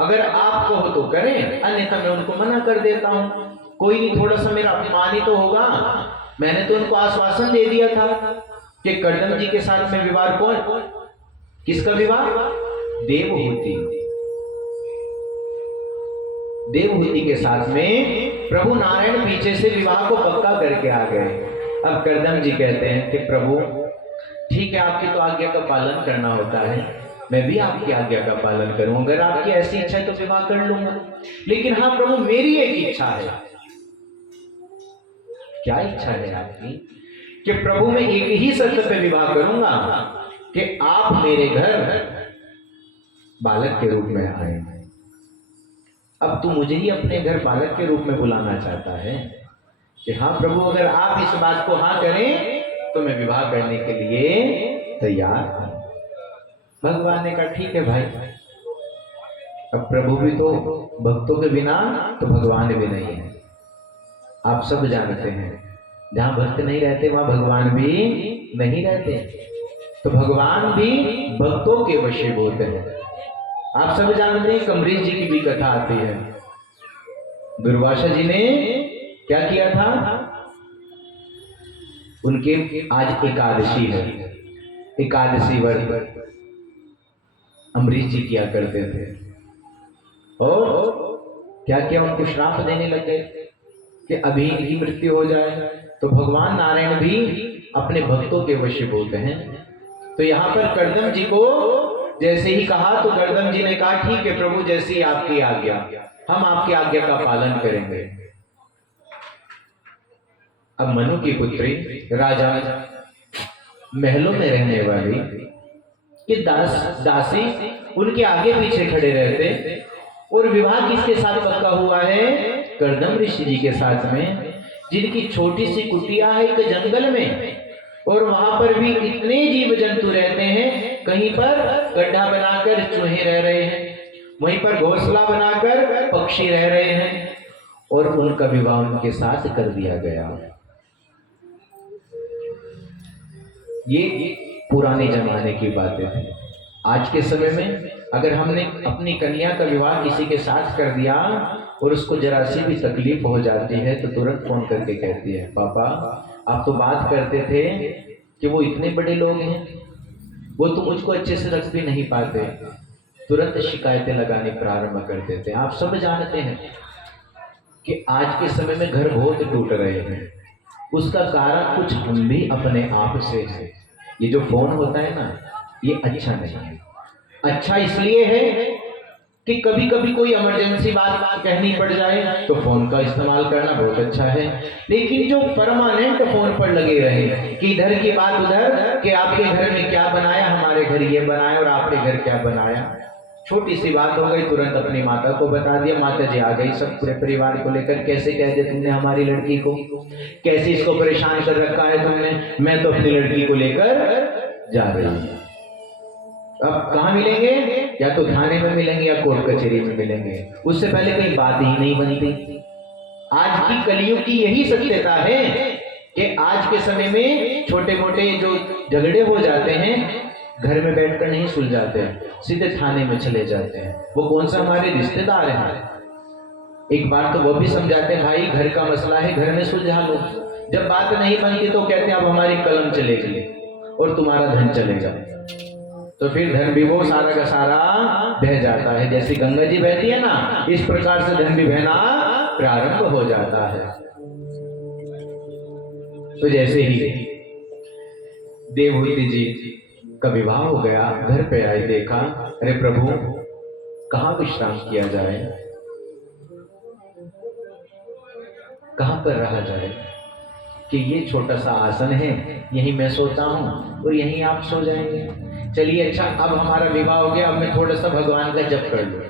अगर आप कहो तो करें, अन्यथा मैं उनको मना कर देता हूं। कोई नहीं, थोड़ा सा मेरा अपमान ही तो होगा। मैंने तो उनको आश्वासन दे दिया था कि कर्दम जी के साथ में विवाह, कौन किसका विवाह, देवहूति, देवहूति के साथ में प्रभु नारायण पीछे से विवाह को पक्का करके आ गए। अब कर्दम जी कहते हैं कि प्रभु ठीक है, आपकी तो आज्ञा का पालन करना होता है, मैं भी आपकी आज्ञा का पालन करूं, अगर आपकी ऐसी इच्छा है तो विवाह कर लूंगा। लेकिन हाँ प्रभु, मेरी एक इच्छा है। क्या इच्छा है आपकी? कि प्रभु मैं एक ही शर्त पे विवाह करूंगा कि आप मेरे घर बालक के रूप में आए। अब तू मुझे ही अपने घर बालक के रूप में बुलाना चाहता है कि हाँ प्रभु, अगर आप इस बात को हाँ करें तो मैं विवाह करने के लिए तैयार हूं। भगवान ने कहा ठीक है भाई। अब प्रभु भी तो भक्तों के बिना तो भगवान भी नहीं है, आप सब जानते हैं। जहां भक्त नहीं रहते वहां भगवान भी नहीं रहते, तो भगवान भी भक्तों के वशीभूत हैं। आप सब जानते हैं, कमरीज जी की भी कथा आती है। दुर्वासा जी ने क्या किया था, उनके आज एकादशी है। एकादशी व्रत अम्बरीश जी किया करते थे और क्या क्या उनको श्राप देने लगे कि अभी इनकी मृत्यु हो जाए। तो भगवान नारायण भी अपने भक्तों के वशीभूत हैं। तो यहाँ पर कर्दम जी को जैसे ही कहा तो कर्दम जी ने कहा ठीक है प्रभु, जैसी आपकी आज्ञा, हम आपकी आज्ञा का पालन करेंगे। अब मनु की पुत्री राजा महलों में रहने वाली कि दासी उनके आगे पीछे खड़े रहते और विवाह किसके साथ पक्का हुआ है? कर्दम ऋषि जी के साथ में, जिनकी छोटी सी कुटिया है एक जंगल में और वहां पर भी इतने जीव जंतु रहते हैं। कहीं पर गड्ढा बनाकर चूहे रह रहे हैं, वहीं पर घोंसला बनाकर पक्षी रह रहे हैं और उनका विवाह उनके साथ कर दिया गया। ये पुराने जमाने की बातें हैं। आज के समय में अगर हमने अपनी कन्या का विवाह किसी के साथ कर दिया और उसको जरा सी भी तकलीफ हो जाती है तो तुरंत फोन करके कहती है, पापा आप तो बात करते थे कि वो इतने बड़े लोग हैं, वो तो मुझको अच्छे से रख भी नहीं पाते। तुरंत शिकायतें लगाने प्रारंभ कर देते हैं। आप सब जानते हैं कि आज के समय में घर बहुत टूट रहे हैं। उसका कारण कुछ हम भी अपने आप से है। ये जो फोन होता है ना, ये अच्छा नहीं है। अच्छा इसलिए है कि कभी कभी कोई इमरजेंसी बात कहनी पड़ जाए तो फोन का इस्तेमाल करना बहुत अच्छा है। लेकिन जो परमानेंट फोन पर लगे रहे कि इधर की बात उधर, कि आपके घर में क्या बनाया, हमारे घर ये बनाया और आपके घर क्या बनाया, छोटी सी बात हो गई तुरंत अपनी माता को बता दिया, माता जी आ गई सब पूरे परिवार को लेकर, कैसे कह दिया तुमने हमारी लड़की को, कैसे इसको परेशान कर रखा है तुमने, मैं तो अपनी लड़की को लेकर जा रही हूँ। अब कहाँ मिलेंगे? या तो थाने में मिलेंगे या कोर्ट कचहरी में मिलेंगे। उससे पहले कहीं बात ही नहीं बनती। आज की कलयुग की यही सत्यता है कि आज के समय में छोटे मोटे जो झगड़े हो जाते हैं घर में बैठकर नहीं सुलझाते हैं, सीधे थाने में चले जाते हैं। वो कौन सा हमारे रिश्तेदार हैं, एक बार तो वो भी समझाते हैं भाई घर का मसला है घर में सुलझा लो। जब बात नहीं बनती तो कहते हैं अब हमारी कलम चलेगी और तुम्हारा धन चलेगा। तो फिर धन भी वो सारा का सारा बह जाता है। जैसे गंगा जी बहती है ना, इस प्रकार से धन भी बहना प्रारंभ हो जाता है। तो जैसे ही देवहूति जी का विवाह हो गया, घर पे आई, देखा अरे प्रभु कहाँ विश्राम किया जाए, कहाँ पर रहा जाए, कि ये छोटा सा आसन है, यहीं मैं सोता हूँ और यहीं आप सो जाएंगे। चलिए अच्छा, अब हमारा विवाह हो गया, अब मैं थोड़ा सा भगवान का जप कर लूं।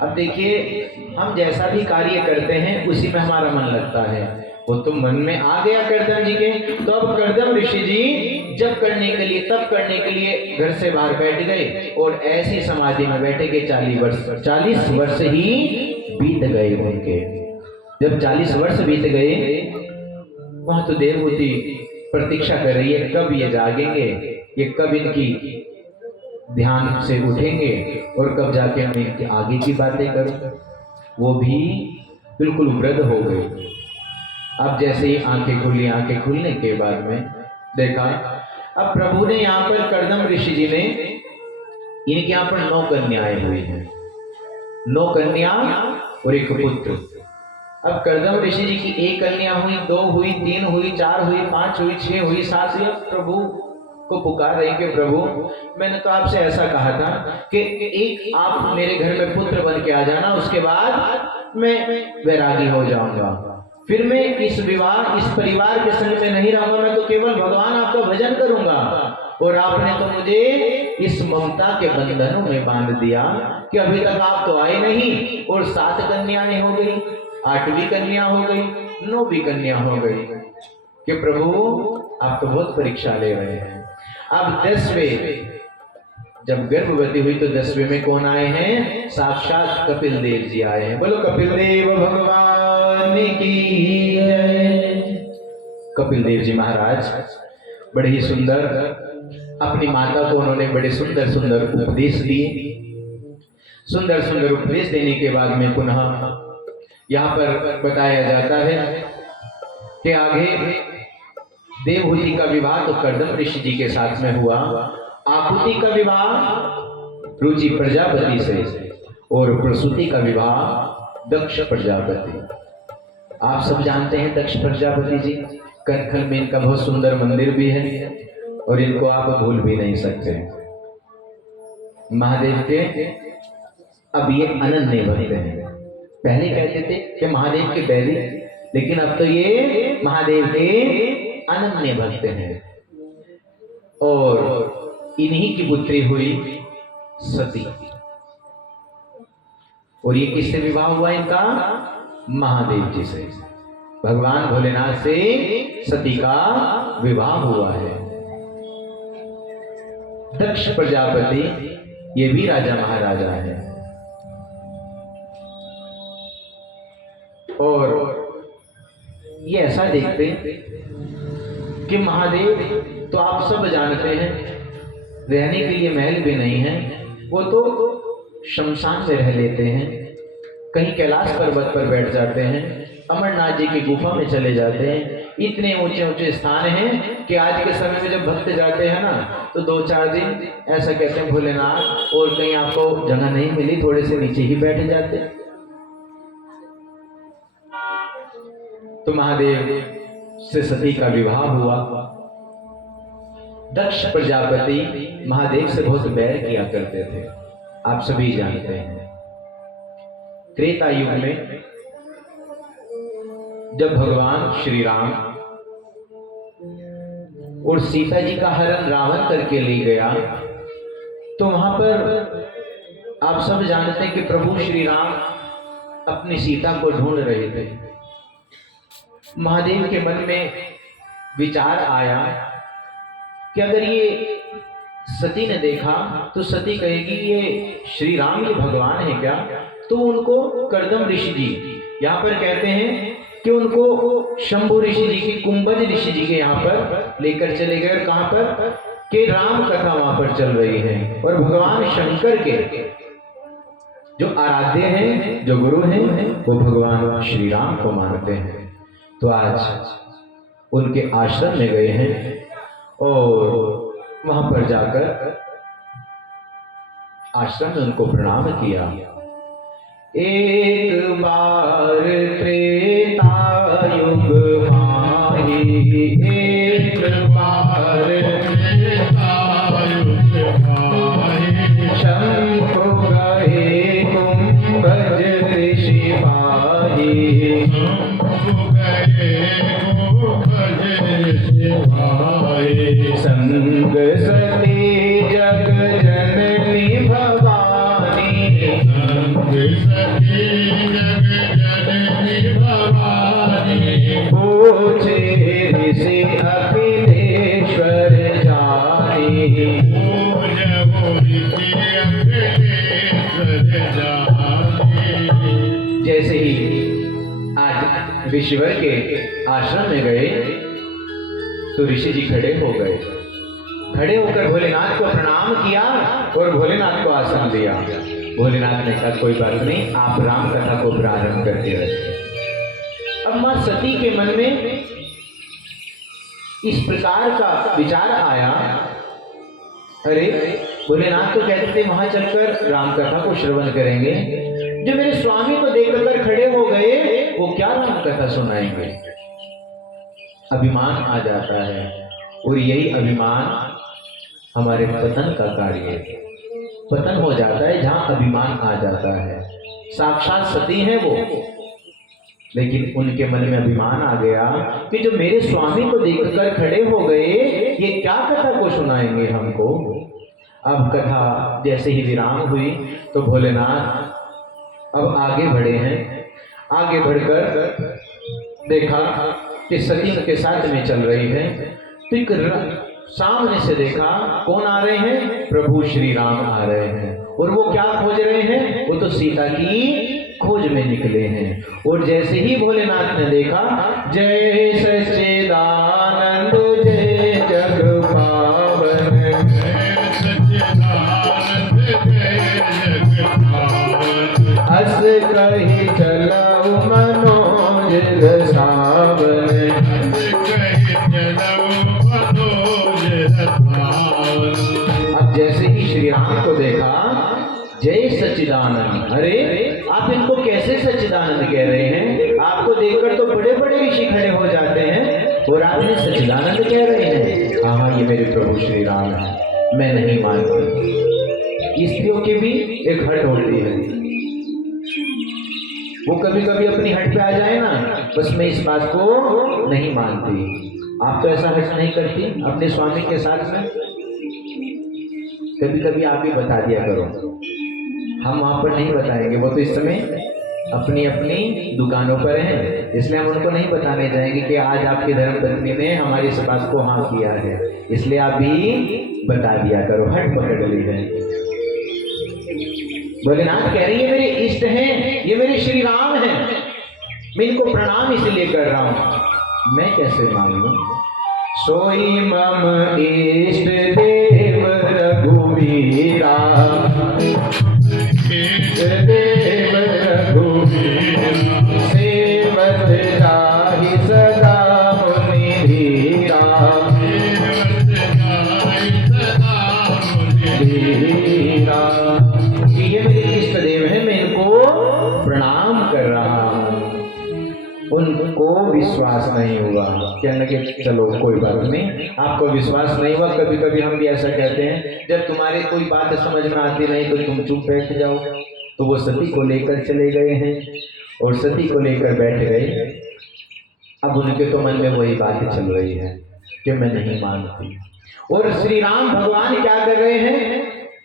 अब देखिए हम जैसा भी कार्य करते हैं उसी में हमारा मन लगता है। वो तो मन में आ गया कर्दम जी के, तो अब कर्दम ऋषि जी जप करने के लिए, तप करने के लिए घर से बाहर बैठ गए और ऐसी समाधि में बैठे के 40 वर्ष ही बीत गए उनके। जब 40 वर्ष बीत गए, वहां तो देवहूति प्रतीक्षा कर रही है कब ये जागेंगे, ये कब इनकी ध्यान से उठेंगे और कब जाके हम इनके आगे की बातें करें। वो भी बिल्कुल वृद्ध हो गए। अब जैसे ही आंखें खुली, आंखें खुलने के बाद में देखा, अब प्रभु ने यहाँ पर कर्दम ऋषि जी ने, इनके यहाँ पर 9 कन्याएं हुई हैं, 9 कन्या और एक पुत्र। अब कर्दम ऋषि जी की 1 कन्या हुई, 2 हुई, 3 हुई, 4 हुई, 5 हुई, 6 हुई, 7 हुई। प्रभु को पुकार रही कि प्रभु मैंने तो आपसे ऐसा कहा था कि एक आप मेरे घर में पुत्र बन के आ जाना, उसके बाद मैं वैरागी हो जाऊंगा, फिर मैं इस विवाह इस परिवार के संग में नहीं रहूंगा, मैं तो केवल भगवान आपका भजन करूंगा। और आपने तो मुझे इस ममता के बंधनों में बांध दिया कि अभी तक आप तो आए नहीं और 7 कन्याएं हो गई, 8वीं कन्या हो गई, 9वीं कन्या हो गई कि प्रभु आप तो बहुत परीक्षा ले रहे हैं। अब 10वें जब गर्भवती हुई तो 10वें में कौन आए हैं? साक्षात कपिल देव जी आए हैं। बोलो कपिल देव भगवान की जय। कपिल देव जी महाराज बड़े ही सुंदर अपनी माता को उन्होंने बड़े सुंदर सुंदर उपदेश दिए। सुंदर सुंदर उपदेश देने के बाद में पुनः यहाँ पर बताया जाता है कि आगे देवहूति का विवाह तो कर्दम ऋषि जी के साथ में हुआ, आहुति का विवाह रुचि प्रजापति से और प्रसूति का विवाह दक्ष प्रजापति। आप सब जानते हैं दक्ष प्रजापति जी, कनखल में इनका बहुत सुंदर मंदिर भी है और इनको आप भूल भी नहीं सकते। महादेव के अब ये अनन्य भक्त हैं। पहले कहते थे कि महादेव के बैरी, लेकिन अब तो ये महादेव के अनन्य भक्त हैं। और इन्हीं की पुत्री हुई सती। और ये किससे विवाह हुआ इनका? महादेव जी से, भगवान भोलेनाथ से सती का विवाह हुआ है। दक्ष प्रजापति ये भी राजा महाराजा है। और ये ऐसा देखते कि महादेव तो आप सब जानते हैं रहने के लिए महल भी नहीं है, वो तो शमशान में रह लेते हैं, कहीं कैलाश पर्वत पर बैठ जाते हैं, अमरनाथ जी की गुफा में चले जाते हैं। इतने ऊंचे ऊंचे स्थान हैं कि आज के समय में जब भक्त जाते हैं ना तो 2-4 दिन ऐसा कहते हैं भोलेनाथ और कहीं आपको जगह नहीं मिली, थोड़े से नीचे ही बैठ जाते हैं। तो महादेव से सती का विवाह हुआ। दक्ष प्रजापति महादेव से बहुत बैर किया करते थे, आप सभी जानते हैं। त्रेता युग में जब भगवान श्री राम और सीता जी का हरण रावण करके ले गया, तो वहां पर आप सब जानते हैं कि प्रभु श्री राम अपनी सीता को ढूंढ रहे थे। महादेव के मन में विचार आया कि अगर ये सती ने देखा तो सती कहेगी ये श्री राम ये भगवान है क्या? तो उनको कर्दम ऋषि जी यहाँ पर कहते हैं कि उनको शंभु ऋषि जी की कुंभज ऋषि जी के यहाँ पर लेकर चले गए। और कहाँ पर? कि राम कथा वहां पर चल रही है और भगवान शंकर के जो आराध्य हैं, जो गुरु हैं, वो भगवान श्री राम को मानते हैं। तो आज उनके आश्रम में गए हैं और वहां पर जाकर आश्रम में उनको प्रणाम किया। एक बार त्रेता युग माही, एक बार त्रेता युग माही, शंभु गए कुंभज ऋषि भाई, शंभु गए कुंभज ऋषि भाई, संग सती जग जननी भवानी, पूछे ऋषि अखिलेश्वर जानी, जैसे ही आज ऋषिवर के आश्रम में गए तो ऋषि जी खड़े हो गए। खड़े होकर भोलेनाथ को प्रणाम किया और भोलेनाथ को आसन दिया। भोलेनाथ ने कहा कोई बात नहीं, आप राम कथा को प्रारंभ करके रखें। अब मां सती के मन में इस प्रकार का विचार आया, अरे भोलेनाथ तो कहते थे वहां चलकर राम कथा को श्रवण करेंगे, जो मेरे स्वामी को देखकर खड़े हो गए वो क्या राम कथा सुनाएंगे? अभिमान आ जाता है और यही अभिमान हमारे पतन का कार्य है। पतन हो जाता है जहां अभिमान आ जाता है। साक्षात सती है वो, लेकिन उनके मन में अभिमान आ गया कि जो मेरे स्वामी को देखकर खड़े हो गए ये क्या कथा को सुनाएंगे हमको। अब कथा जैसे ही विराम हुई तो भोलेनाथ अब आगे बढ़े हैं। आगे बढ़कर देखा कि सती उनके साथ में चल रही है, तो एक सामने से देखा कौन आ रहे हैं? प्रभु श्री राम आ रहे हैं। और वो क्या खोज रहे हैं? वो तो सीता की खोज में निकले हैं। और जैसे ही भोलेनाथ ने देखा, जय सच्चिदानंद जय जग पावन, अस कही चलऊ मनोज सावन, जय सच्चिदानंद। अरे आप इनको कैसे सच्चिदानंद कह रहे हैं? आपको देखकर तो बड़े बड़े ऋषि खड़े हो जाते हैं और आप इन्हें सच्चिदानंद कह रहे हैं। हाँ, ये मेरे प्रभु श्री राम है, मैं नहीं मानती। स्त्रियों की भी एक हट होती है, वो कभी कभी अपनी हट पे आ जाए ना, बस मैं इस बात को नहीं मानती। आप तो ऐसा हट नहीं करती अपने स्वामी के साथ में? कभी कभी आप ही बता दिया करो, हम वहां पर नहीं बताएंगे। वो तो इस समय अपनी अपनी दुकानों पर हैं, इसलिए हम उनको नहीं बताने जाएंगे कि आज आपकी धर्मपत्नी ने हमारी इस बात को हाँ किया है, इसलिए आप भी बता दिया करो, हट पकड़ ली है। भोलेनाथ कह रही है मेरे इष्ट हैं, ये मेरे श्री राम हैं, मैं इनको प्रणाम इसलिए कर रहा हूं। मैं कैसे मान लूं? सोई मम इष्ट देव रघुवीरा, देव रघुवीरा, सेवत जाहि सदा मुनि धीरा, धीरा। ये मेरे इष्ट देव है, मैं इनको प्रणाम कर रहा हूं। उनको विश्वास नहीं हुआ, कहने के चलो कोई बात नहीं, आपको विश्वास नहीं हुआ। कभी कभी हम भी ऐसा कहते हैं, जब तुम्हारी कोई बात समझ में आती नहीं तो तुम चुप बैठ जाओ। तो वो सती को लेकर चले गए हैं और सती को लेकर बैठ गए। अब उनके तो मन में वही बात चल रही है कि मैं नहीं मानती। और श्री राम भगवान क्या कर रहे हैं?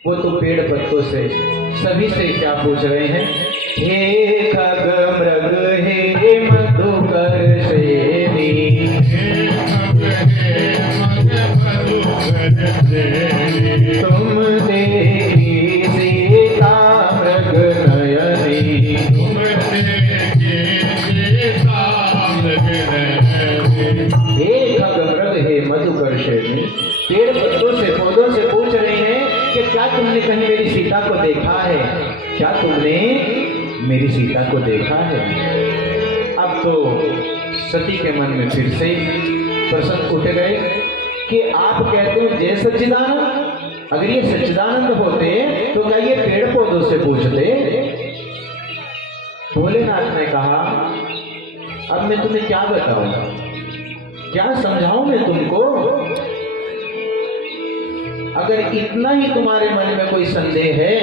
वो तो पेड़ पत्तों से सभी से क्या पूछ रहे हैं? हे खग मृग हे मधुकर सेनी, तुम देवी सीता मृग नयनी, हे खग मृग हे मधुकर सेनी, पेड़ पत्तों से पौधों से पूछ रहे हैं कि क्या तुमने कहीं मेरी सीता को देखा है? क्या तुमने मेरी सीता को देखा है? अब तो सती के मन में फिर से प्रश्न उठ गए कि आप कहते हो जय सच्चिदानंद, अगर ये सच्चिदानंद होते तो क्या ये पेड़ पौधों से पूछते? भोलेनाथ ने कहा अब मैं तुम्हें क्या बताऊं, क्या समझाऊं मैं तुमको? अगर इतना ही तुम्हारे मन में कोई संदेह है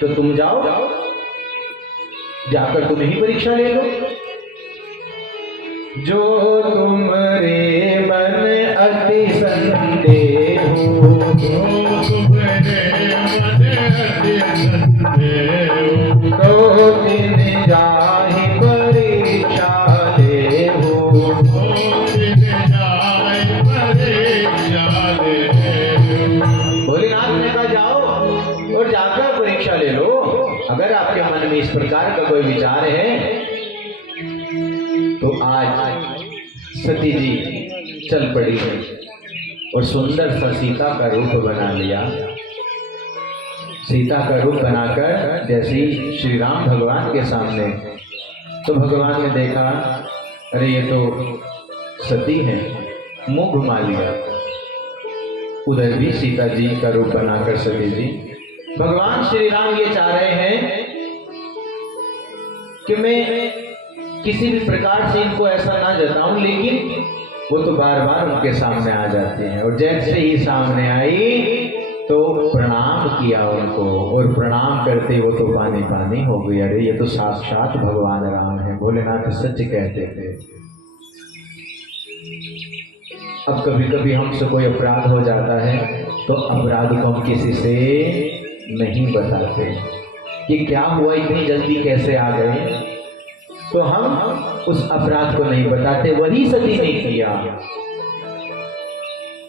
तो तुम जाओ, जाकर तुम ही परीक्षा ले लो। जो तुम्हारे मन अति संदेह हो, तो दिन जाहि परीक्षा ले हो, भोलेनाथ ने कहा जाओ और जाकर परीक्षा ले लो। अगर आपके मन में इस प्रकार का कोई विचार है तो आज सती जी चल पड़ी है और सुंदर सा सीता का रूप बना लिया। सीता का रूप बनाकर जैसे ही श्री राम भगवान के सामने, तो भगवान ने देखा अरे ये तो सती है, मुंह घुमा लिया। उधर भी सीता जी का रूप बनाकर सती जी, भगवान श्री राम ये चाह रहे हैं कि मैं किसी भी प्रकार से इनको ऐसा ना जताऊं, लेकिन वो तो बार बार उनके सामने आ जाते हैं। और जैसे ही सामने आई तो प्रणाम किया उनको, और प्रणाम करते वो तो पानी पानी हो गई। अरे ये तो साक्षात भगवान राम है, भोलेनाथ सच कहते थे। अब कभी कभी हमसे कोई अपराध हो जाता है तो अपराध को हम किसी से नहीं बताते कि क्या हुआ, इतनी जल्दी कैसे आ गए, तो हम उस अपराध को नहीं बताते। वही सती ने किया।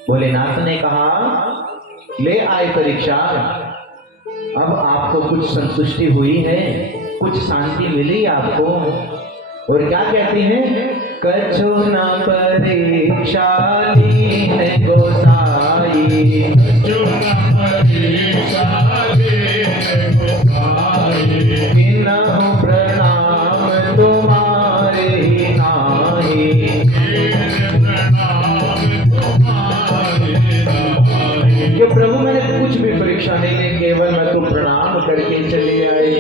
भोलेनाथ ने कहा ले आए परीक्षा, अब आपको कुछ संतुष्टि हुई है, कुछ शांति मिली आपको। और क्या कहती हैं? कछु न परीक्षा लीन गोसाई, कछु न परीक्षा लीन गोसाई, किन्हु प्रणाम तुम्हारे नाही, कि प्रभु मैंने कुछ भी परीक्षा नहीं ली, केवल मैं तो प्रणाम प्रणाम करके चले आए।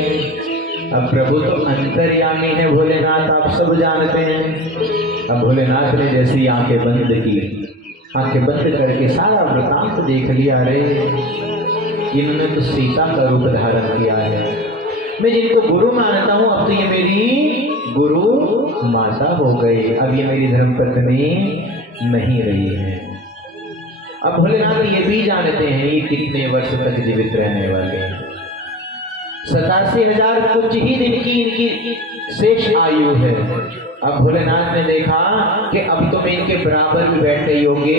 अब प्रभु तो अंतर्यामी है भोलेनाथ, आप सब जानते हैं। अब भोलेनाथ ने जैसी आंखें बंद की, आंखें बंद करके सारा वृतांत देख लिया। रे इन्होंने तो सीता का रूप धारण किया है, मैं जिनको गुरु मानता हूँ अब तो ये मेरी गुरु माता हो गई, अब ये मेरी धर्मपत्नी नहीं रही है। अब भोलेनाथ ये भी जानते हैं ये कितने वर्ष तक जीवित रहने वाले हैं। 87,000 कुछ ही दिन की इनकी शेष आयु है। अब भोलेनाथ ने देखा कि अब तो मैं इनके बराबर भी बैठे योग्य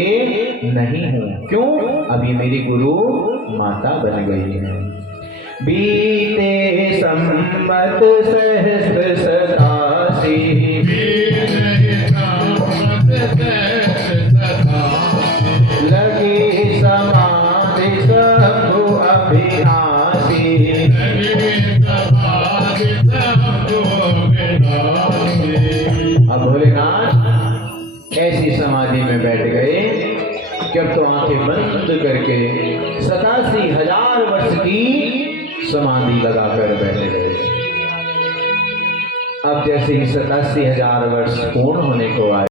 नहीं हूँ। क्यों? अब ये मेरी गुरु माता बन गई है। बीते संवत सहस्र 87, लगे समाधि शंभु अभिनाशी। अब भोलेनाथ ऐसी समाधि में बैठ गए कि अब तो आंखें बंद करके 87,000 वर्ष की समाधि लगाकर बैठ गए। अब जैसे ही 87,000 वर्ष पूर्ण होने को आए,